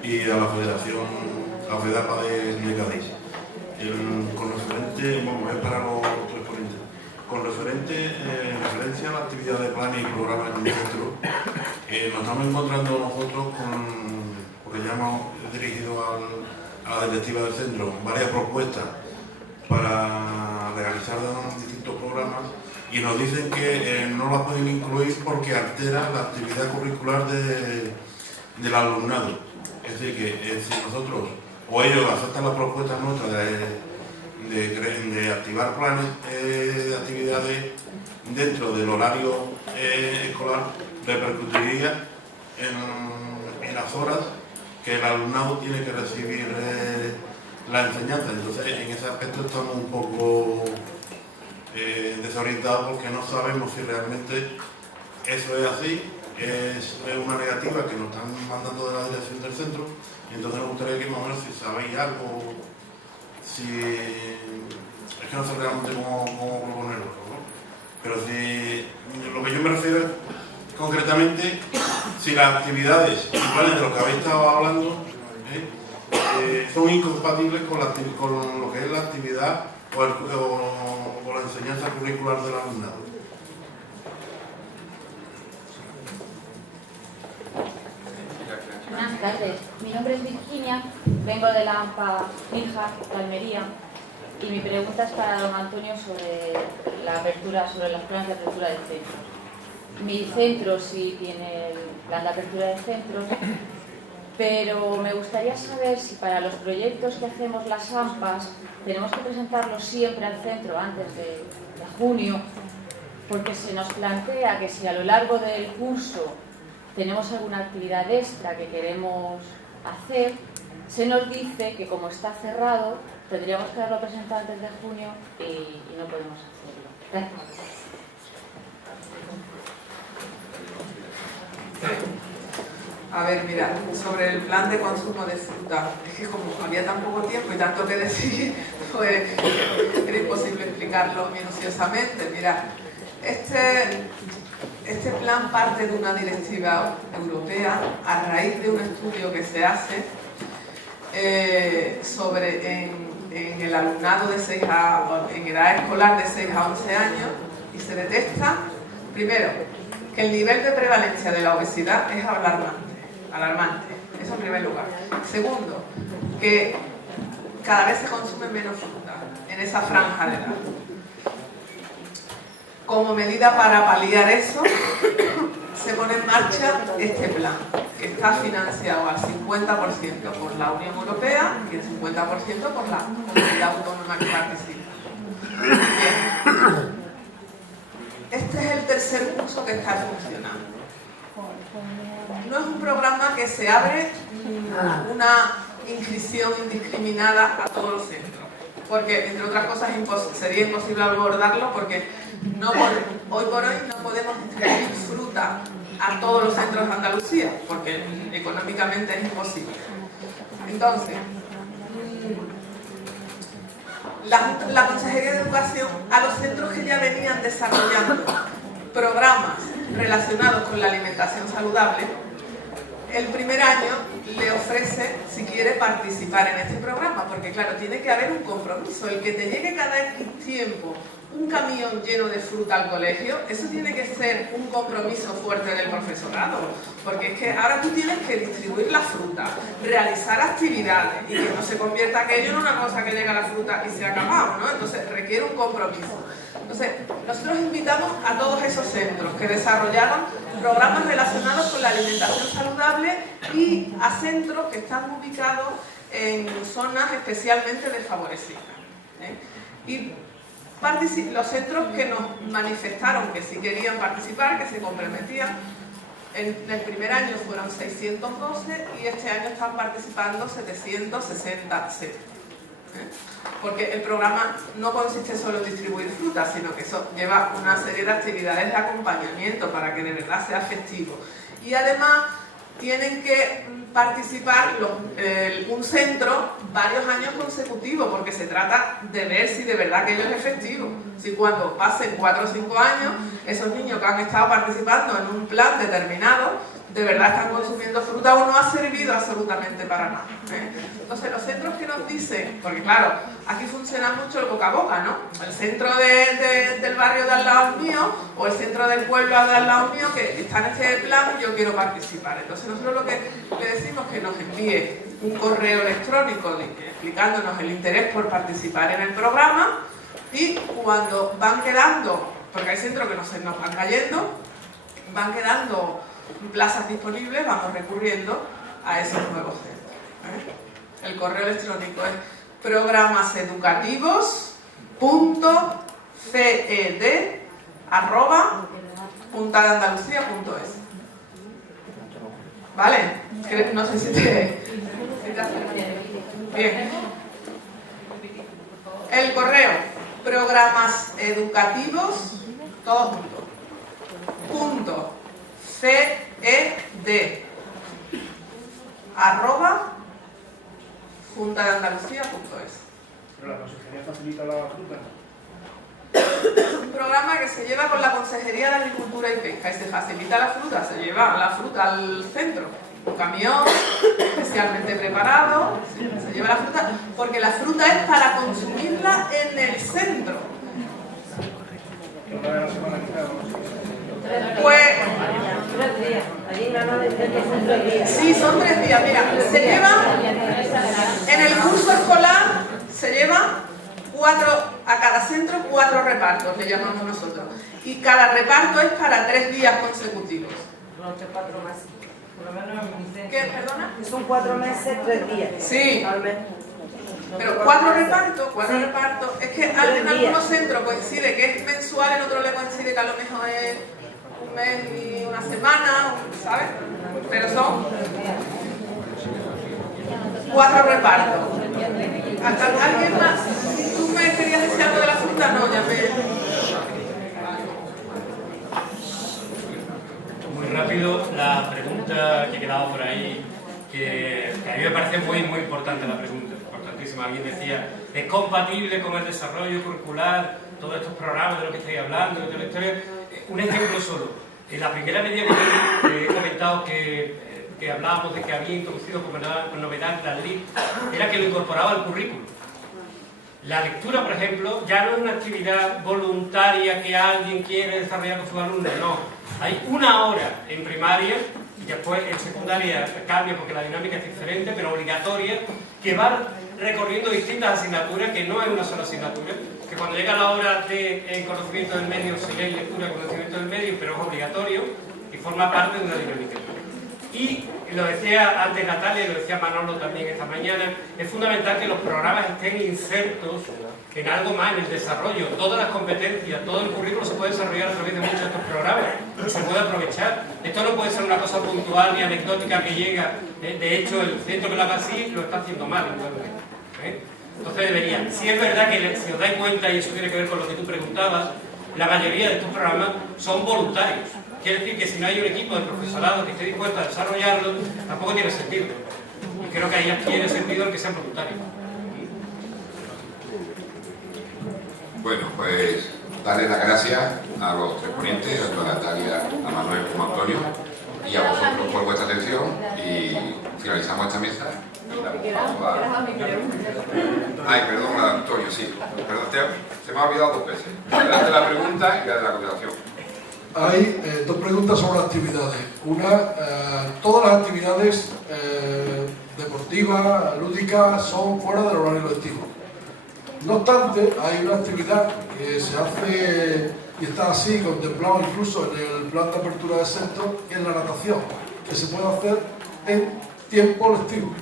y a la Federación, a FEDAPA de Cádiz. Con referente, vamos, es para los 3 ponentes. Con referencia a la actividad de planes y programas en el centro, nos estamos encontrando nosotros porque ya hemos dirigido a la directiva del centro varias propuestas para realizar distintos programas y nos dicen que no las pueden incluir porque altera la actividad curricular del alumnado. Es decir, que si nosotros o ellos aceptan las propuestas nuestras de activar planes de actividades dentro del horario escolar, repercutiría en las horas que el alumnado tiene que recibir la enseñanza. Entonces, en ese aspecto estamos un poco desorientados porque no sabemos si realmente eso es así. Es una negativa que nos están mandando de la dirección del centro, y entonces nos gustaría que más o menos si sabéis algo, es que no sé realmente cómo proponerlo, ¿no? Pero si lo que yo me refiero es concretamente si las actividades y planes de los que habéis estado hablando son incompatibles con lo que es la actividad o la enseñanza curricular del alumnado. Buenas tardes, mi nombre es Virginia, vengo de la AMPA Níjar, de Almería, Y mi pregunta es para don Antonio sobre la apertura, sobre los planes de apertura de centros. Mi centro sí tiene el plan de apertura de centros, pero me gustaría saber si para los proyectos que hacemos las AMPAs tenemos que presentarlos siempre al centro antes de junio, porque se nos plantea que si a lo largo del curso tenemos alguna actividad extra que queremos hacer, se nos dice que como está cerrado tendríamos que haberlo presentado antes de junio y no podemos hacerlo. Gracias. A ver, mira, sobre el plan de consumo de fruta, es que como había tan poco tiempo y tanto que decir, pues era imposible explicarlo minuciosamente. Mira, este plan parte de una directiva europea a raíz de un estudio que se hace en el alumnado en edad escolar de 6 a 11 años, y se detecta, primero, que el nivel de prevalencia de la obesidad es alarmante, eso en primer lugar. Segundo, que cada vez se consume menos fruta en esa franja de edad. Como medida para paliar eso, se pone en marcha este plan, que está financiado al 50% por la Unión Europea y el 50% por la comunidad autónoma que participa. Bien. Este es el tercer curso que está funcionando. No es un programa que se abre una inscripción indiscriminada a todos los centros, porque entre otras cosas sería imposible abordarlo, porque hoy por hoy no podemos distribuir fruta a todos los centros de Andalucía, porque económicamente es imposible. Entonces, la Consejería de Educación, a los centros que ya venían desarrollando programas relacionados con la alimentación saludable, el primer año le ofrece, si quiere, participar en este programa, porque claro, tiene que haber un compromiso. El que te llegue cada X tiempo un camión lleno de fruta al colegio, eso tiene que ser un compromiso fuerte del profesorado, porque es que ahora tú tienes que distribuir la fruta, realizar actividades y que no se convierta aquello en una cosa que llega la fruta y se ha acabado, ¿no? Entonces requiere un compromiso. Entonces, nosotros invitamos a todos esos centros que desarrollaron programas relacionados con la alimentación saludable y a centros que están ubicados en zonas especialmente desfavorecidas, Y los centros que nos manifestaron que sí querían participar, que se comprometían, en el primer año fueron 612 y este año están participando 760 centros. Porque el programa no consiste solo en distribuir fruta, sino que eso lleva una serie de actividades de acompañamiento para que de verdad sea efectivo. Y además tienen que participar un centro varios años consecutivos, porque se trata de ver si de verdad aquello es efectivo. Si cuando pasen 4 o 5 años, esos niños que han estado participando en un plan determinado, de verdad están consumiendo fruta o no ha servido absolutamente para nada. Entonces los centros que nos dicen, porque claro, aquí funciona mucho el boca a boca, ¿no? El centro del barrio de al lado mío o el centro del pueblo de al lado mío que está en este plan y yo quiero participar. Entonces nosotros lo que le decimos es que nos envíe un correo electrónico explicándonos el interés por participar en el programa, y cuando van quedando, porque hay centros que nos van cayendo, van quedando plazas disponibles, vamos recurriendo a esos nuevos centros. El correo electrónico es programaseducativos.ced@juntadeandalucía.es. ¿Vale? No sé si te hace bien. El correo programaseducativos, todo junto, ced@juntadeandalucía.es. ¿Pero la consejería facilita la fruta? Es un programa que se lleva con la Consejería de Agricultura y Pesca y se facilita la fruta, se lleva la fruta al centro. Un camión especialmente preparado, se lleva la fruta, porque la fruta es para consumirla en el centro. Pues, sí, son 3 días. Mira, se lleva, en el curso escolar se lleva a cada centro 4 repartos, le llamamos nosotros. Y cada reparto es para 3 días consecutivos. Durante 4 meses. Por lo menos en mi centro. ¿Qué, perdona? Son 4 meses, 3 días. Sí. Al mes. Pero 4 repartos, es que en algunos centros coincide que es mensual, en otros le coincide que a lo mejor es un mes y una semana, ¿sabes? Pero son 4 repartos. ¿Hasta alguien más? Si tú me querías decir algo de la fruta, no, ya me... Muy rápido, la pregunta que quedaba por ahí, que a mí me parece muy importante la pregunta, importantísima. Alguien decía, ¿es compatible con el desarrollo curricular todos estos programas de lo que estáis hablando, de toda la historia? Un ejemplo solo. En la primera medida que yo he comentado que hablábamos de que había introducido como novedad la LIT, era que lo incorporaba al currículo. La lectura, por ejemplo, ya no es una actividad voluntaria que alguien quiere desarrollar con sus alumnos, no. Hay 1 hora en primaria, y después en secundaria cambia porque la dinámica es diferente, pero obligatoria, que va recorriendo distintas asignaturas, que no es una sola asignatura, que cuando llega la hora de conocimiento del medio se lee lectura de conocimiento del medio, pero es obligatorio y forma parte de una dinámica. Y lo decía antes Natalia, y lo decía Manolo también esta mañana, es fundamental que los programas estén insertos en algo más, en el desarrollo. Todas las competencias, todo el currículo se puede desarrollar a través de muchos de estos programas y se puede aprovechar. Esto no puede ser una cosa puntual ni anecdótica que llega. De hecho, el centro que lo haga así lo está haciendo mal. Entonces debería. Si es verdad que, si os dais cuenta, y eso tiene que ver con lo que tú preguntabas, la mayoría de estos programas son voluntarios. Quiere decir que si no hay un equipo de profesorado que esté dispuesto a desarrollarlo, tampoco tiene sentido. Y creo que ahí tiene sentido el que sean voluntarios. Bueno, pues darle las gracias a los 3 ponentes, a Natalia, a Manuel como a Antonio, y a vosotros por vuestra atención, y finalizamos esta mesa. Y damos paso a... Ay, perdón, Antonio, sí. Perdón, se me ha olvidado 2 veces. La de la pregunta y la de la contestación. Hay 2 preguntas sobre actividades. Una, todas las actividades deportivas, lúdicas, son fuera del horario lectivo. No obstante, hay una actividad que se hace y está así contemplado incluso en el plan de apertura de centro, que es la natación, que se puede hacer en tiempo lectivo.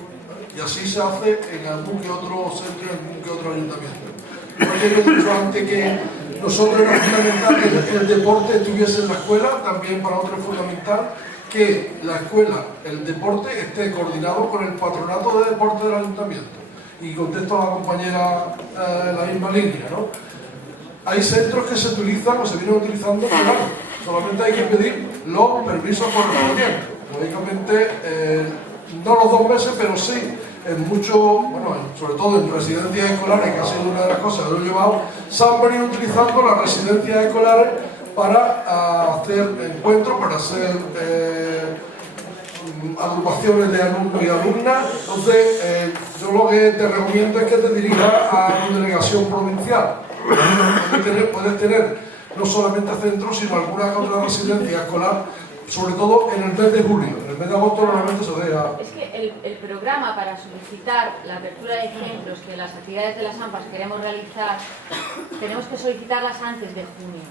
Y así se hace en algún que otro centro y en algún que otro ayuntamiento. Porque yo he dicho antes que nosotros era fundamental que el deporte estuviese en la escuela, también para nosotros es fundamental que la escuela, el deporte, esté coordinado con el patronato de deporte del ayuntamiento. Y contesto a la compañera en la misma línea, ¿no? Hay centros que se utilizan o se vienen utilizando, claro, solamente hay que pedir los permisos correspondientes. Lógicamente, no los 2 meses, pero sí en muchos, bueno, sobre todo en residencias escolares, que ha sido una de las cosas que lo he llevado, se han venido utilizando las residencias escolares para hacer encuentros, para hacer agrupaciones de alumnos y alumnas. Entonces, yo lo que te recomiendo es que te dirijas a tu delegación provincial. Puedes tener no solamente centros, sino alguna otra residencia escolar, sobre todo en el mes de julio. En el mes de agosto normalmente se deja. Es que el programa para solicitar la apertura de centros, que las actividades de las AMPAs queremos realizar, tenemos que solicitarlas antes de junio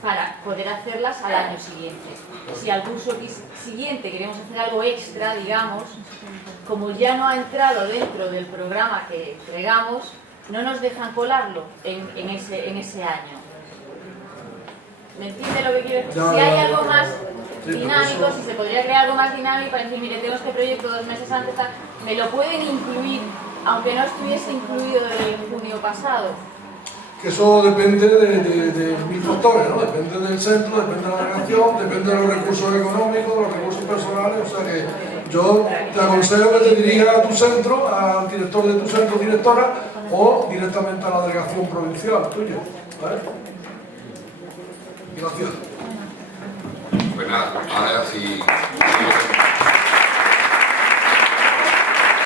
para poder hacerlas al año siguiente. Si al curso siguiente queremos hacer algo extra, digamos, como ya no ha entrado dentro del programa que entregamos, no nos dejan colarlo en ese año. ¿Me entiende lo que quiero decir? Si hay algo más dinámico, si se podría crear algo más dinámico para decir, mire, tengo este proyecto 2 meses antes, me lo pueden incluir, aunque no estuviese incluido desde el junio pasado. Que eso depende de 1000 factores, ¿no? Depende del centro, depende de la delegación, depende de los recursos económicos, de los recursos personales. O sea que yo te aconsejo que te dirijas a tu centro, al director de tu centro, directora, o directamente a la delegación provincial tuya, ¿vale? Gracias. Pues nada, ahora sí.